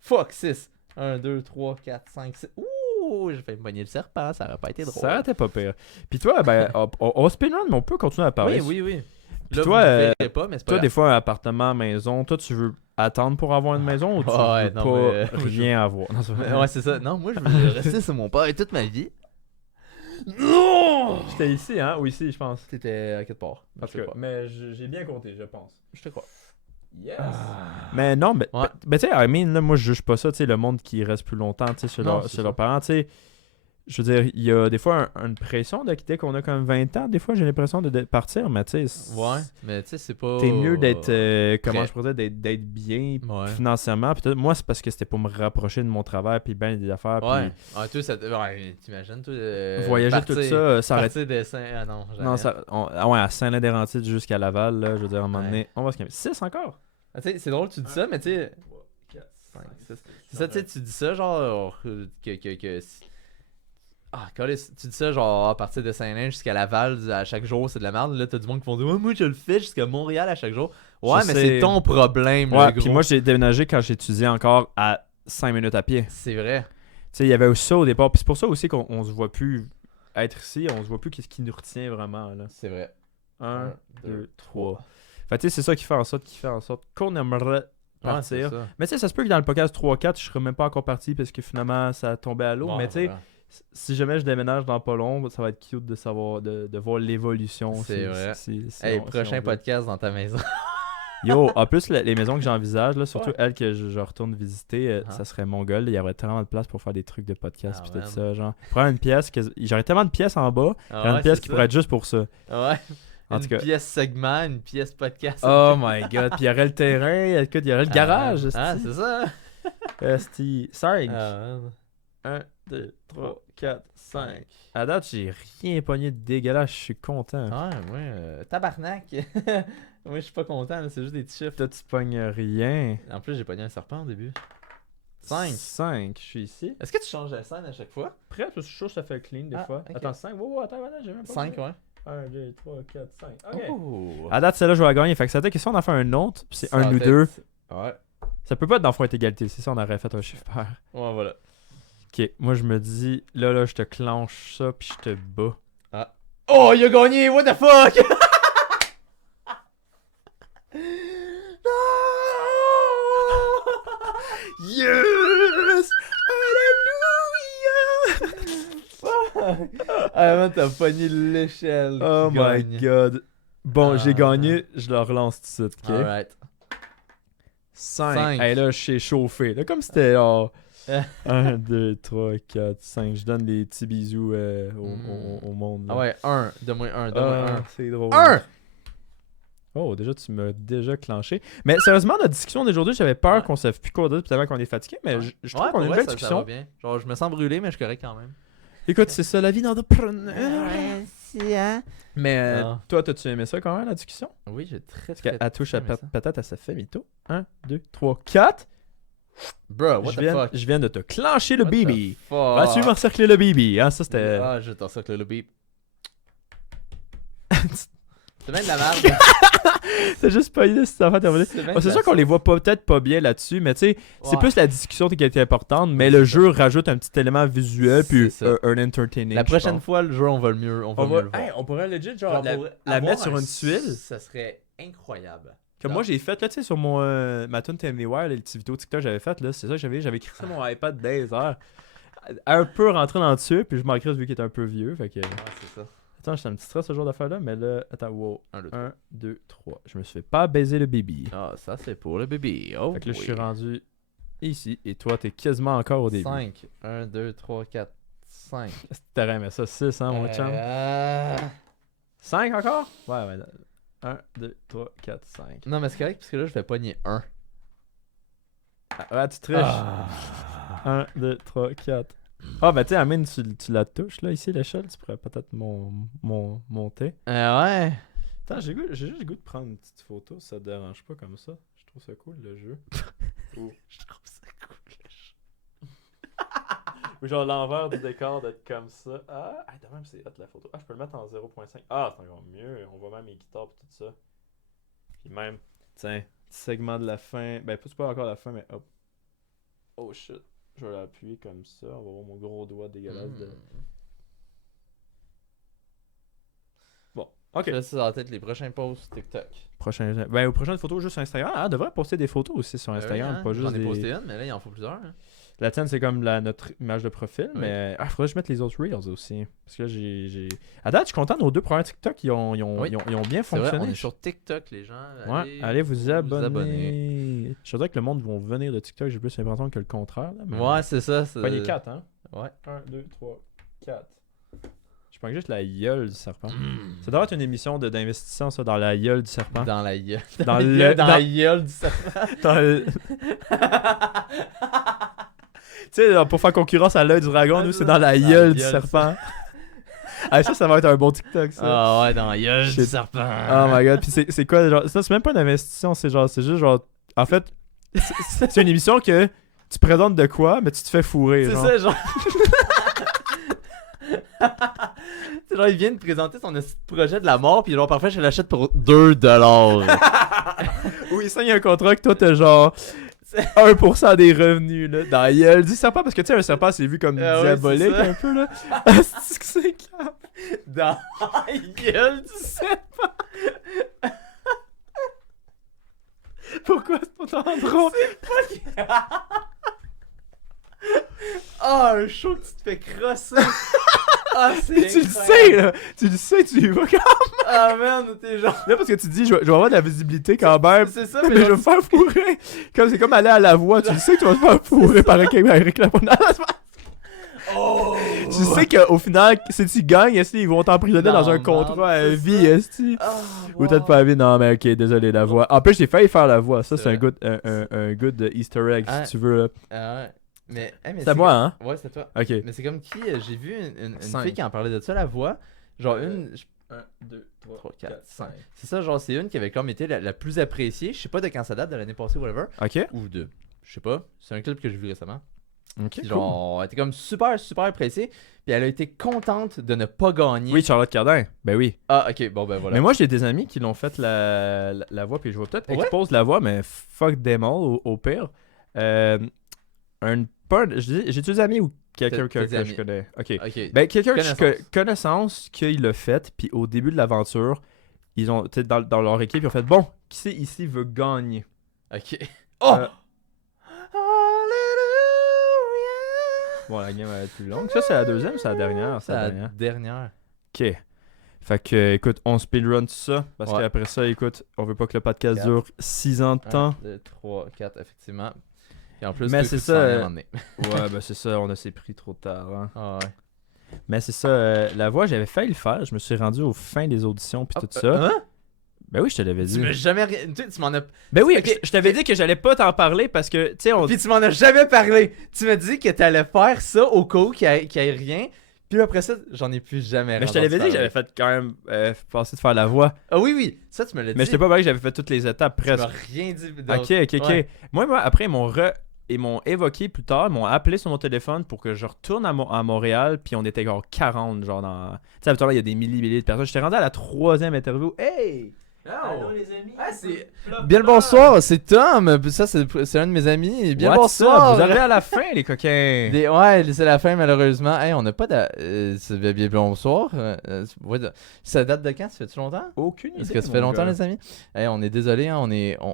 Fuck, 6. 1, 2, 3, 4, 5, 6. Ouh, j'ai fait me pogner le serpent. Ça aurait pas été drôle. Ça aurait été pas pire. Puis toi, ben, on speedrun, mais on peut continuer à parler. Oui, oui, oui. Puis Là, toi, vous ne verrez pas, mais c'est pas Toi, grave. des fois, un appartement, maison, toi, tu veux attendre pour avoir une maison ou tu Ouais, veux non, pas mais- rien avoir? Non, c'est vrai. Ouais, c'est ça. Non, moi, je veux rester sur mon père toute ma vie. Non! J'étais ici, hein? Ou ici, je pense. T'étais à quelque part. En tout cas, mais j'ai bien compté, je pense. Je te crois. Yes! Mais non, mais Ouais. tu sais, I mean, là, moi, je juge pas ça, tu sais, le monde qui reste plus longtemps, tu sais, chez, Non, leur- c'est chez leurs ça. parents, tu sais. Je veux dire, il y a des fois une pression de quitter qu'on a comme 20 ans. Des fois, j'ai l'impression de partir, mais tu sais, Ouais, mais tu sais, c'est pas. t'es mieux d'être, comment prêt. je pourrais dire, d'être bien Ouais. financièrement. Puis moi, c'est parce que c'était pour me rapprocher de mon travail, puis ben des affaires, Ouais. puis Ah, toi, ça. Ouais, t'imagines, toi. voyager, partir, tout ça, ça aurait Partir des Saint. Ah non, Non, jamais. ouais, à Saint-Laurent-des-Rantides jusqu'à Laval, là, je veux dire, à un moment Ouais. donné, on va se calmer. 6 encore? Ah, tu sais, c'est drôle, tu dis ça, mais tu sais. 5, 6. C'est ça, tu sais, tu dis ça, genre. Que Ah, câlisse, tu dis ça, genre, à partir de Saint-Lin jusqu'à Laval, à chaque jour, c'est de la merde. Là, t'as du monde qui vont dire, ouais, moi, je le fais jusqu'à Montréal à chaque jour. Ouais, Je mais sais. c'est ton problème, Ouais, le puis gros. moi, j'ai déménagé quand j'étudiais encore à 5 minutes à pied. Tu C'est vrai. sais, il y avait aussi ça au départ, puis c'est pour ça aussi qu'on se voit plus être ici, on se voit plus qu'est-ce qui nous retient vraiment, là. C'est vrai. 1, 2, 3. Fait tu sais, c'est ça qui fait en sorte qu'on aimerait Ouais, c'est partir. ça. Mais tu sais, ça se peut que dans le podcast 3-4, je serais même pas encore parti parce que finalement, ça tombait à l'eau. Ouais, mais tu sais, voilà. si jamais je déménage dans pas long, ça va être cute de savoir, de voir l'évolution. C'est vrai. si Hey, on prochain veut. podcast dans ta maison. Yo, en plus, les maisons que j'envisage, là, surtout Ouais. elles que je retourne visiter, Ah. ça serait Mongol. Il y aurait tellement de place pour faire des trucs de podcast Ah, puis tout man. ça. Genre, prendre une pièce, j'aurais tellement de pièces en bas, il y aurait une pièce qui pourrait être juste pour ça. Ouais. En Une tout cas. pièce segment, une pièce podcast. Oh my god, puis il y aurait le terrain, écoute, il y aurait le garage. Ah, c'est ça. Esti. 5. Ah, man. 1, 2, 3, 4, 5. À date, j'ai rien pogné de dégueulasse, je suis content. Ouais, moi, tabarnak. Moi, je suis pas content, là, c'est juste des petits chiffres. Toi, tu pognes rien. En plus, j'ai pogné un serpent au début. 5. 5, je suis ici. Est-ce que tu changes la scène à chaque fois? Prêt, parce que je suis sûr que ça fait clean des Ah, fois. ok. Attends, 5. Wow, attends, j'ai même pas. 5, ouais. 1, 2, 3, 4, 5. Ok. Oh. À date, celle-là, je vais la gagner. Fait que ça veut dire que si on en fait un autre, puis c'est Ça 1 va ou être- 2, Ouais. ça peut pas être dans Fois égalité. C'est ça, on aurait fait un chiffre pair. Ouais, voilà. Ok, moi je me dis, là, je te clenche ça, puis je te bats. Oh, il a gagné! What the fuck? Non! Yes! Alléluia! Ah, man, t'as pogné l'échelle. Oh qui my gagne. god. Bon, j'ai Ah. gagné, je le relance tout de suite, ok? Alright. 5. Cinq. Hey, là, je suis chauffé. Là, comme c'était genre 1, 2, 3, 4, 5. Je donne des petits bisous au monde. là. Ah ouais, 1. Donne-moi 1. Donne-moi Ah, c'est drôle. 1. Oh, déjà, tu m'as déjà clenché. Mais sérieusement, notre discussion d'aujourd'hui, j'avais peur Ouais. qu'on se plus quoi dire, puis tellement qu'on est fatigué, mais je trouve qu'on a une belle Ça va discussion. bien. Genre, je me sens brûlé, mais je suis correct quand même. Écoute, c'est ça la vie d'entrepreneur. petit, hein? Mais Ah. toi, t'as-tu aimé ça quand même, la discussion? Oui, j'ai très, Parce très... qu'elle touche à aimé ça. patate à sa femito. 1, 2, 3, 4. Bro, what the fuck? Je viens de te clencher le What BB. the fuck? Vas-tu m'encercler le BB? Hein, ça, c'était... Ah, je t'encercle le beep. C'est bien de la merde. C'est juste pas idée cette affaire terminée. C'est bien C'est de sûr la qu'on les voit peut-être pas bien là-dessus, mais tu sais, c'est Ouais. plus la discussion qui a été importante, mais Oui, le c'est jeu rajoute un petit élément visuel puis C'est ça. un entertaining. La je prochaine pense. fois, le jeu, on va mieux le voir. Hey, on pourrait legit Genre, genre, pour la avoir mettre sur un une tuile. Ça serait incroyable. Comme moi j'ai fait là, tu sais, sur mon ma tune TMDWire, les petites vidéos TikTok que j'avais faites là, c'est ça que j'avais écrit sur mon iPad des heures. Un peu rentré dans dessus, puis je m'en crisse vu qu'il était un peu vieux, fait que... Ouais, c'est ça. Attends, j'étais un petit stress ce genre d'affaire là, mais là, attends, wow. 1, 2, 1, 2, 3. Je me suis fait pas baiser le baby. Ah, ça, c'est pour le bébé. Oh, Fait que là, je oui. suis rendu ici, et toi, t'es quasiment encore au début. 5. 1, 2, 3, 4, 5. T'aurais aimé ça, 6, hein, mon chum? 5 encore? Ouais, ouais. 1, 2, 3, 4, 5. Non, mais c'est correct, parce que là, je vais pogner 1. Ouais, tu triches. Ah. 1, 2, 3, 4. Ah, ben tu sais, Amine, tu la touches là, ici, l'échelle. Tu pourrais peut-être monter. Ouais. Attends, j'ai juste le goût de prendre une petite photo, ça te dérange pas comme ça. Je trouve ça cool, le jeu. Je trouve ça cool. Ou genre l'envers du décor d'être comme ça. Ah, de même, c'est hot la photo. Ah, je peux le mettre en 0.5. Ah, c'est encore mieux. On voit même mes guitares et tout ça. Puis même, tiens, petit segment de la fin. Ben, c'est pas encore la fin, mais hop. Oh shit. Je vais l'appuyer comme ça. On va voir mon gros doigt dégueulasse de. Bon, ok. Là, c'est dans tête les prochains posts TikTok. Ben, aux prochaines photos juste sur Instagram. Ah, on devrait poster des photos aussi sur Instagram, Oui, hein? pas juste J'en ai des. posté une, mais là, il en faut plusieurs. Hein. La tienne, c'est comme notre image de profil, Oui. mais faudrait que je mette les autres Reels aussi. Parce que là, j'ai. À date, je suis content, nos 2 premiers TikTok, ils ont bien C'est vrai, fonctionné. on est sur TikTok, les gens. Ouais, allez vous abonner. Je voudrais que le monde vont venir de TikTok, j'ai plus l'impression que le contraire. Là, mais... Ouais, c'est ça. Pas les 4, hein? Ouais. 1, 2, 3, 4. Je prends juste la gueule du serpent. Ça doit être une émission d'investissement, ça, dans la gueule du serpent. Dans la gueule. Dans le- dans dans- la gueule du serpent. Dans le- Tu sais, pour faire concurrence à l'œil du dragon, nous, c'est dans la gueule du serpent. Ah, ça va être un bon TikTok, ça. Ah ouais, dans la gueule du Shit. serpent. Oh my god, puis c'est quoi, genre, ça, c'est même pas une investition, c'est juste genre, en fait, c'est une émission que tu présentes de quoi, mais tu te fais fourrer, C'est genre. ça, genre. C'est genre, il vient de présenter son projet de la mort, puis genre, parfois, je l'achète pour 2$. Ou il signe un contrat que toi, t'as genre 1% des revenus, là, dans la gueule du serpent, parce que tu sais, un serpent, c'est vu comme Ah ouais, diabolique, c'est ça. un peu, là. Ah, c'est que c'est clair. Dans la gueule du serpent. Pourquoi c'est pas tant drôle? Ah, un show que tu te fais crosser. Ah, c'est Mais tu le incroyable. sais, là. Tu le sais, tu y vas quand Ah, man, t'es genre. Là, parce que tu te dis, je vais avoir de la visibilité quand même. C'est ça, Mais je vais me faire fourrer. C'est comme aller à la voix. Tu le sais que tu vas te faire fourrer par un Eric Lapointe. Oh! Tu sais qu'au final, si tu gagnes, ils vont t'emprisonner Non, dans un non, contrat à c'est vie, ça. esti. Ah, Ou peut-être pas à vie. Non, mais ok, désolé, la voix. En plus, j'ai failli faire la voix. Ça, C'est c'est un vrai. good, un good Easter egg, Ah. si tu veux. Là. Ah ouais. Mais C'est à moi, hein? comme... Ouais, c'est toi. Ok. Mais c'est comme qui j'ai vu une Cinq. fille qui en parlait de ça, la voix. Genre une. 1, 2, 3, 4, 5. C'est ça, genre, c'est une qui avait comme été la plus appréciée. Je sais pas de quand ça date, de l'année passée, whatever. Ok. Ou de. Je sais pas. C'est un clip que j'ai vu récemment. Ok. Puis Cool. genre, elle était comme super, super appréciée. Puis elle a été contente de ne pas gagner. Oui, Charlotte Cardin. Ben oui. Ah, ok, bon, ben voilà. Mais moi, j'ai des amis qui l'ont fait la voix, puis je vais peut-être Ouais? expose la voix, mais fuck them all au pire. J'ai-tu des amis ou quelqu'un T'as des que je amis. connais? Ok. Ok. Ben, quelqu'un que je Connaissance. connaissance qui l'a fait, puis au début de l'aventure, ils ont, tu sais, dans leur équipe, ils ont fait bon, qui c'est ici veut gagner? Ok. Oh! Euh, Bon, la game va être plus longue. Ça, c'est la deuxième ou c'est la dernière? C'est la dernière. Ok. Fait que, écoute, on speedrun tout ça. Parce Ouais. qu'après ça, écoute, on veut pas que le podcast Quatre. dure 6 ans de 1, temps. 2, 3, 4, effectivement. Et en plus, Mais deux c'est coups de ça, sang à un moment donné. Ouais, ben c'est ça, on a s'est pris trop tard. Hein. Ah ouais. Mais c'est ça, la voix, j'avais failli le faire. Je me suis rendu aux fins des auditions puis tout ça. Hein? Ben oui, je te l'avais Tu dit. m'as jamais tu m'en as. Ben oui, Ok, je t'avais dit que j'allais pas t'en parler parce que, tu sais, on. Puis tu m'en as jamais parlé. Tu m'as dit que t'allais faire ça au cas où qu'il y ait rien. Puis après ça, j'en ai plus jamais Mais je te l'avais dit que j'avais fait quand même passer de faire la voix. Ah oui, ça tu me l'as dit. Mais je t'ai pas parlé que j'avais fait toutes les étapes Tu m'as presque. rien dit. Ok. Ouais. Moi, après, ils m'ont évoqué plus tard, ils m'ont appelé sur mon téléphone pour que je retourne à Montréal, puis on était genre 40, genre dans... Tu sais, habituellement, il y a des milliers de personnes. J'étais rendu à la 3e interview. Hey! Allô les amis. Ah, c'est... Bien le bonsoir, c'est Tom. Ça, c'est un de mes amis. Bien le What's bonsoir. up? Vous arrivez à la fin, les coquins. Ouais, c'est la fin, malheureusement. Hey, on n'a pas c'est bien le bonsoir. Ça date de quand? Ça fait-tu longtemps? Aucune idée. Est-ce que ça fait longtemps, les amis? Hey, on est désolé, hein,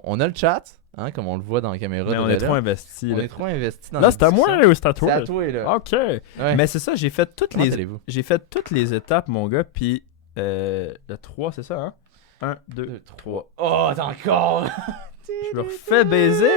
on a le chat, hein, comme on le voit dans la caméra. Mais on est trop investis. On est trop investis dans Là, la c'est à moi discussion. ou c'est à toi? C'est à toi, là. Ok. Ouais. Mais c'est ça, j'ai fait Comment allez-vous? toutes les étapes, mon gars, puis le 3, c'est ça, hein? 1, 2, 3. Oh, t'as encore! Je me refais baiser.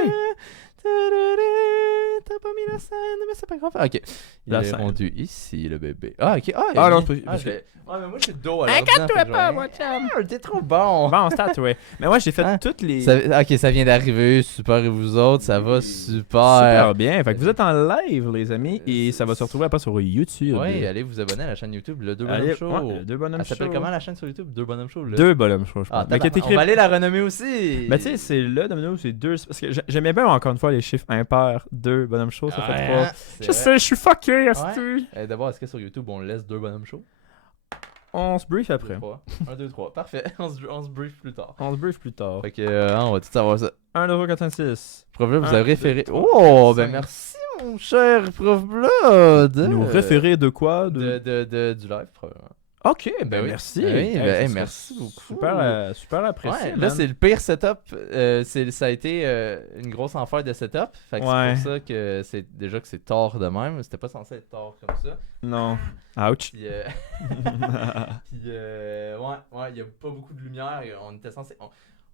T'as pas mis la scène, mais c'est pas grave. Ok. Il La est scène. rendu ici, le bébé. Ah, ok. Ah, Ah, non, il- c'est parce je que- vais- Ouais, mais moi, je suis de dos à Inquiète-toi pas, moi, chum. T'es trop bon. Bon, c'est à toi. Mais moi, j'ai fait Hein? toutes les... Ok, ça vient d'arriver. Super, et vous autres, ça va super. Super bien. Fait que vous êtes en live, les amis, et ça va se retrouver après sur YouTube. Ouais, allez vous abonner à la chaîne YouTube, le Deux Bonhommes Allez, Show. ouais, Deux Bonhommes Elle s'appelle Show. comment la chaîne sur YouTube? Deux Bonhommes Show. Deux Bonhommes Show, je pense. Ah, Mais qui est on écrit... va aller la renommer aussi. Mais tu sais, c'est le domino, c'est deux. Parce que j'aimais bien encore une fois les chiffres impairs. Deux Bonhommes Show, ça fait 3. Je sais, je suis fucké, asti. D'abord, est-ce que sur YouTube, on laisse Deux Bonhommes Show? On se brief après. 1, 2, 3. Parfait. On se brief plus tard. On se brief plus tard. Fait que, on va tout savoir ça. 1, 2, 3, 4, 5, 6. Prof Blood, vous Un, avez deux, référé. trois, Oh, quatre, ben cinq. merci, mon cher Prof Blood. Nous référer de quoi du live, probablement. Ok, ben Ben oui. merci. Ben oui, Hey, ben, ça hey, serait merci beaucoup. Super apprécié. Ouais, là, man. c'est le pire setup. Ça a été une grosse enfer de setup. Fait que Ouais. c'est pour ça que c'est tard de même. C'était pas censé être tard comme ça. Non. Ouch. Puis, ouais, il y a pas beaucoup de lumière. On était censé.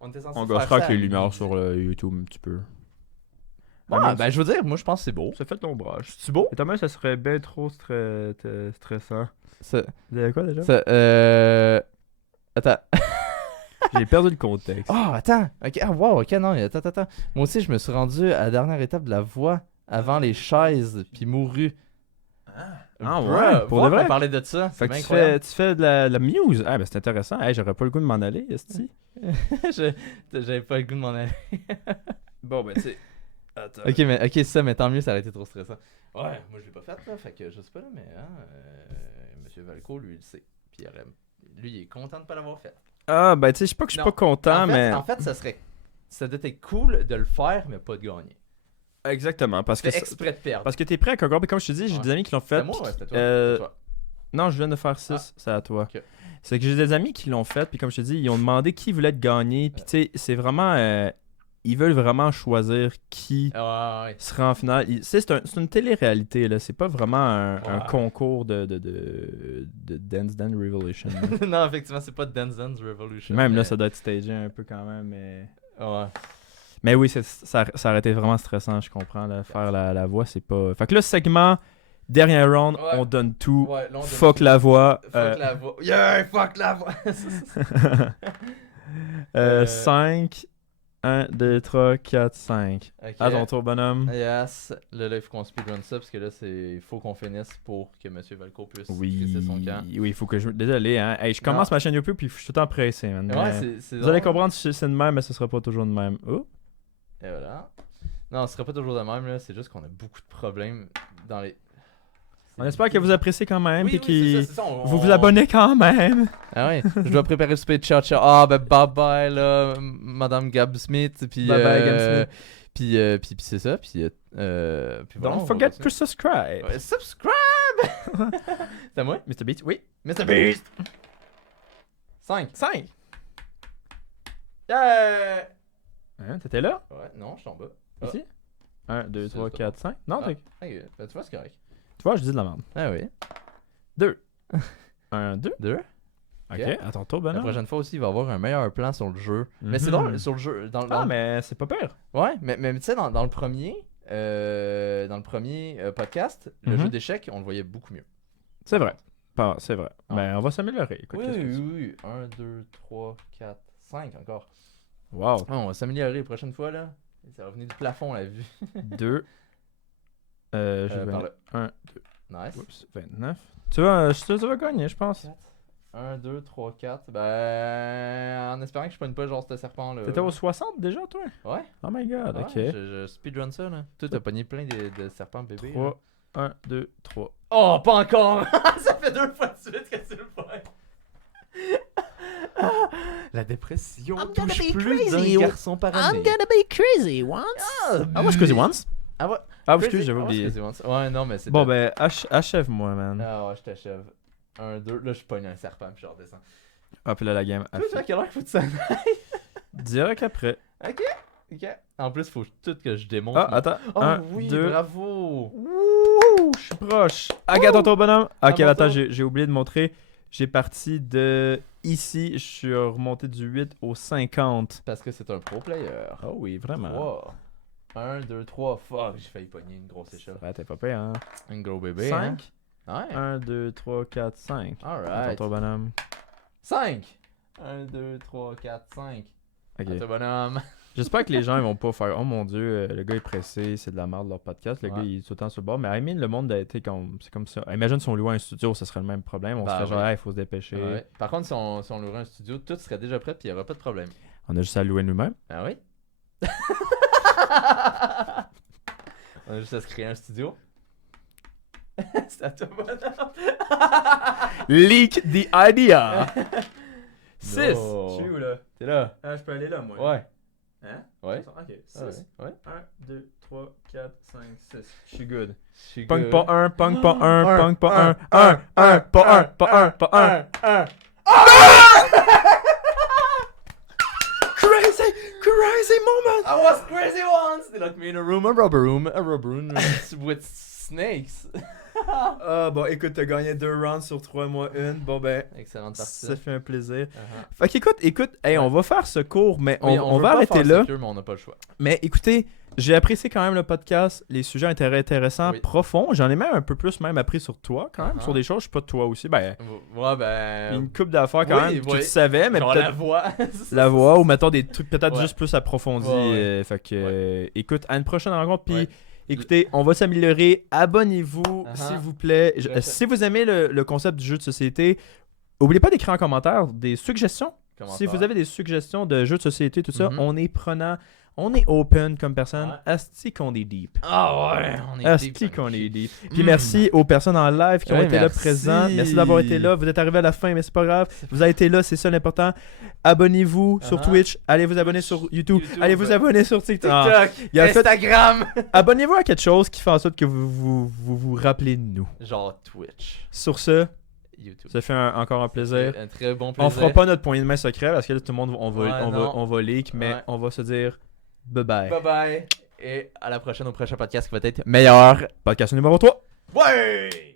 On était censé On faire gossera ça avec les à lumières midi. sur le YouTube un petit peu. Ouais, ben je veux dire, moi je pense que c'est beau. Ça fait ton l'ombrage. C'est beau? Et Thomas, ça serait bien trop stressant. Ça, Vous avez quoi déjà? Attends. J'ai perdu le contexte. Oh, attends. Ok, wow, ok, non, attends. Moi aussi, je me suis rendu à la dernière étape de la voie avant les chaises, puis mouru. Ah Bruh, ouais, pour voir de vrai? qu'on parlait de ça. Fait C'est que bien tu incroyable. fais de la muse. Ah, ben c'est intéressant. Hey, j'aurais pas le goût de m'en aller, esti. J'avais pas le goût de m'en aller. Bon, ben tu sais. Attends. Ok, ça, mais tant mieux, ça aurait été trop stressant. Ouais, moi je l'ai pas fait là, fait que je sais pas là, mais Monsieur Valco, lui, il le sait. Puis lui, il est content de pas l'avoir fait. Ah, ben tu sais, je sais pas que je suis Non. pas content, en fait, mais. En fait, ça doit être cool de le faire, mais pas de gagner. Exactement, parce que. C'est exprès de perdre. Parce que t'es prêt à Concord, puis comme je te dis, j'ai Ouais. des amis qui l'ont fait. C'était moi, puis ouais, c'était toi. euh, C'était toi. Non, je viens de faire 6, Ah. c'est à toi. Ok. C'est que j'ai des amis qui l'ont fait, puis comme je te dis, ils ont demandé qui voulait te gagner, puis tu sais, c'est vraiment. Ils veulent vraiment choisir qui Ouais. sera en finale. C'est une télé-réalité, là. C'est pas vraiment un Ouais. concours de Dance Dance Revolution. Non, effectivement, c'est pas Dance Dance Revolution. Même là, mais- ça doit être stagé un peu quand même, mais. Ouais. Mais oui, ça aurait été vraiment stressant, je comprends. Là, faire la voix, c'est pas. Fait que là, segment, dernier round, Ouais. on donne tout. Ouais, là, on donne Fuck tout. la voix. Fuck la voix. Yeah, fuck la voix. 5, 1, 2, 3, 4, 5. Ok. À ton tour, bonhomme. Yes. Là, il faut qu'on speedrun ça parce que là, il faut qu'on finisse pour que Monsieur Valco puisse Oui, crisser son camp. oui, il faut que je. Désolé, hein. Hey, je commence ma chaîne YouTube puis je suis tout le temps pressé, man. Ouais, Mais c'est vous allez drôle. comprendre si c'est de même, mais ce sera pas toujours de même. Oh. Et voilà. Non, ce sera pas toujours de même, là. C'est juste qu'on a beaucoup de problèmes dans les. On espère que vous appréciez quand même, Oui, puis oui, que c'est ça, vous vous abonnez quand même. Ah ouais, je dois préparer le speed chat. Ah ben bye bye là, Madame Gab Smith. Puis Bye bye, Gab Smith. Puis c'est ça. Puis voilà, on Don't va forget continuer. to subscribe. Ouais, subscribe. C'est à moi? Mr. Beat, oui. Mr Beast. 5. 5. Yeah. Hein, t'étais là? Ouais, non, je suis en bas. Ah. Ici? 1, 2, C'est 3, ça. 4, 5. Non, Ah, t'es- ok, ben, tu vois, c'est correct. tu vois, je dis de la merde. Ah oui. 2. 1, 2. 2. Ok, Ok. à ton tour, La bonhomme. prochaine fois aussi, il va y avoir un meilleur plan sur le jeu. Mais c'est Mhm. drôle, sur le jeu. Ah, mais c'est pas pire. Ouais, mais tu sais, dans le premier, podcast, le Mhm. jeu d'échecs, on le voyait beaucoup mieux. C'est vrai. C'est vrai. Ah. Ben, on va s'améliorer. Écoute, Oui, qu'est-ce que oui, c'est? oui. 1, 2, 3, 4, 5 encore. Wow. Ah, on va s'améliorer la prochaine fois, là. Ça va venir du plafond, la vue. 2. Je Par vais. là. 1, 2. Nice. Oups, 29. Tu vas gagner, je pense. 1, 2, 3, 4. Ben. En espérant que je pogne pas genre ce serpent là. T'étais au 60 déjà, toi? Ouais. Oh my god, Ouais, ok. je speedrun ça là. Toi, t'as pogné plein de serpents bébés. 3, 1, 2, 3. Oh, pas encore! Ça fait 2 fois de suite que tu le fais. La dépression I'm gonna touche be plus crazy. d'un garçon par année. I'm gonna be crazy once. I was crazy once. Ah ouais. Ah, excuse, j'avais Ah, oublié. excusez-moi. Ouais, non, mais c'est... Bon, ben, achève-moi, man. Ah ouais, je t'achève. 1, 2, là je pogne un serpent puis je redescends. Ah, puis là, la game. Toi, à quelle heure faut que ça aille? Direct après. Ok. En plus, faut tout que je démonte. Ah, attends. Oh 1, oui, 2. bravo. Wouh, je suis proche. Agathe, ton bonhomme. Ok, À mon attends, tour. j'ai oublié de montrer. J'ai parti de ici, je suis remonté du 8 au 50. Parce que c'est un pro player. Oh oui, vraiment. 3. 1, 2, 3. Fuck, j'ai failli pogner une grosse échelle. Ouais, t'es pas payé, hein. Un gros bébé. 5. Hein? Ouais. 1, 2, 3, 4, 5. Alright. Ton bonhomme. 5. 1, 2, 3, 4, 5. Ok. Attends, bonhomme. J'espère que les gens ils vont pas faire oh mon dieu, le gars est pressé, c'est de la merde leur podcast. Le Ouais. gars il est tout le temps sur le bord. Mais I mean, le monde a été comme. C'est comme ça. Imagine si on louait un studio, ça serait le même problème. On Bah serait genre, oui. il faut se dépêcher. Ouais. Par contre, si on louerait un studio, tout serait déjà prêt puis il n'y aurait pas de problème. On a juste à le louer nous-mêmes. Ah oui? On a juste à se créer un studio. C'est à toi, bonhomme. Leak the idea! 6! No. Je suis où là? T'es là? Ah, je peux aller là, moi. Ouais. Hein? Ouais. Ok, 6. Ah ouais. 1, 2, 3, 4, 5, 6. Je suis good. Je suis Punk good. pas 1, punk pas 1, punk pas 1, 1, 1, pas 1, pas 1, pas 1. Crazy moment! I was crazy once! They locked me in a rubber room with snakes. Ah bon, écoute, t'as gagné 2 rounds sur 3, moi 1. Bon ben, Excellente partie. ça fait un plaisir. Uh-huh. Fait qu'écoute, hey, on va faire ce cours, mais Oui, on veut va pas arrêter faire là. sécure, mais on n'a pas le choix. Mais écoutez, j'ai apprécié quand même le podcast. Les sujets étaient intéressants, Oui. profonds. J'en ai même un peu plus même appris sur toi, quand même. Uh-huh. Sur des choses, je sais pas de toi aussi. Ben, Ouais, ben. une coupe d'affaires quand oui, même que oui. tu savais, mais genre peut-être la voix. la voix ou mettons des trucs peut-être Ouais. juste plus approfondis. Ouais, ouais. Fait que, écoute, à une prochaine rencontre. Puis, Ouais. écoutez, on va s'améliorer. Abonnez-vous, Uh-huh. s'il vous plaît. Très Si vous aimez le concept du jeu de société, n'oubliez pas d'écrire en commentaire des suggestions. Comment Si faire? vous avez des suggestions de jeux de société, tout ça, Mhm. on est prenant. On est open comme personne. Ouais. Asti qu'on est deep. Ah ouais, on est Asti deep, qu'on ça est me deep. chie. Puis merci aux personnes en live qui ont Ouais, été là merci. présents. Merci d'avoir été là. Vous êtes arrivés à la fin, mais c'est pas grave. Vous avez été là, c'est ça l'important. Abonnez-vous sur Uh-huh. Twitch. Allez vous abonner sur YouTube. YouTube. Allez vous abonner sur TikTok. Ah. TikTok, Il a fait- Instagram. Abonnez-vous à quelque chose qui fait en sorte que vous rappelez de nous. Genre Twitch, Sur ce, YouTube. ça fait encore un plaisir. Un très bon plaisir. On fera pas notre poignée de main secret parce que là, tout le monde, Ouais, non. on va leak, mais Ouais. on va se dire bye bye. Bye bye. Et à la prochaine, au prochain podcast qui va être meilleur. Podcast numéro 3. Ouais!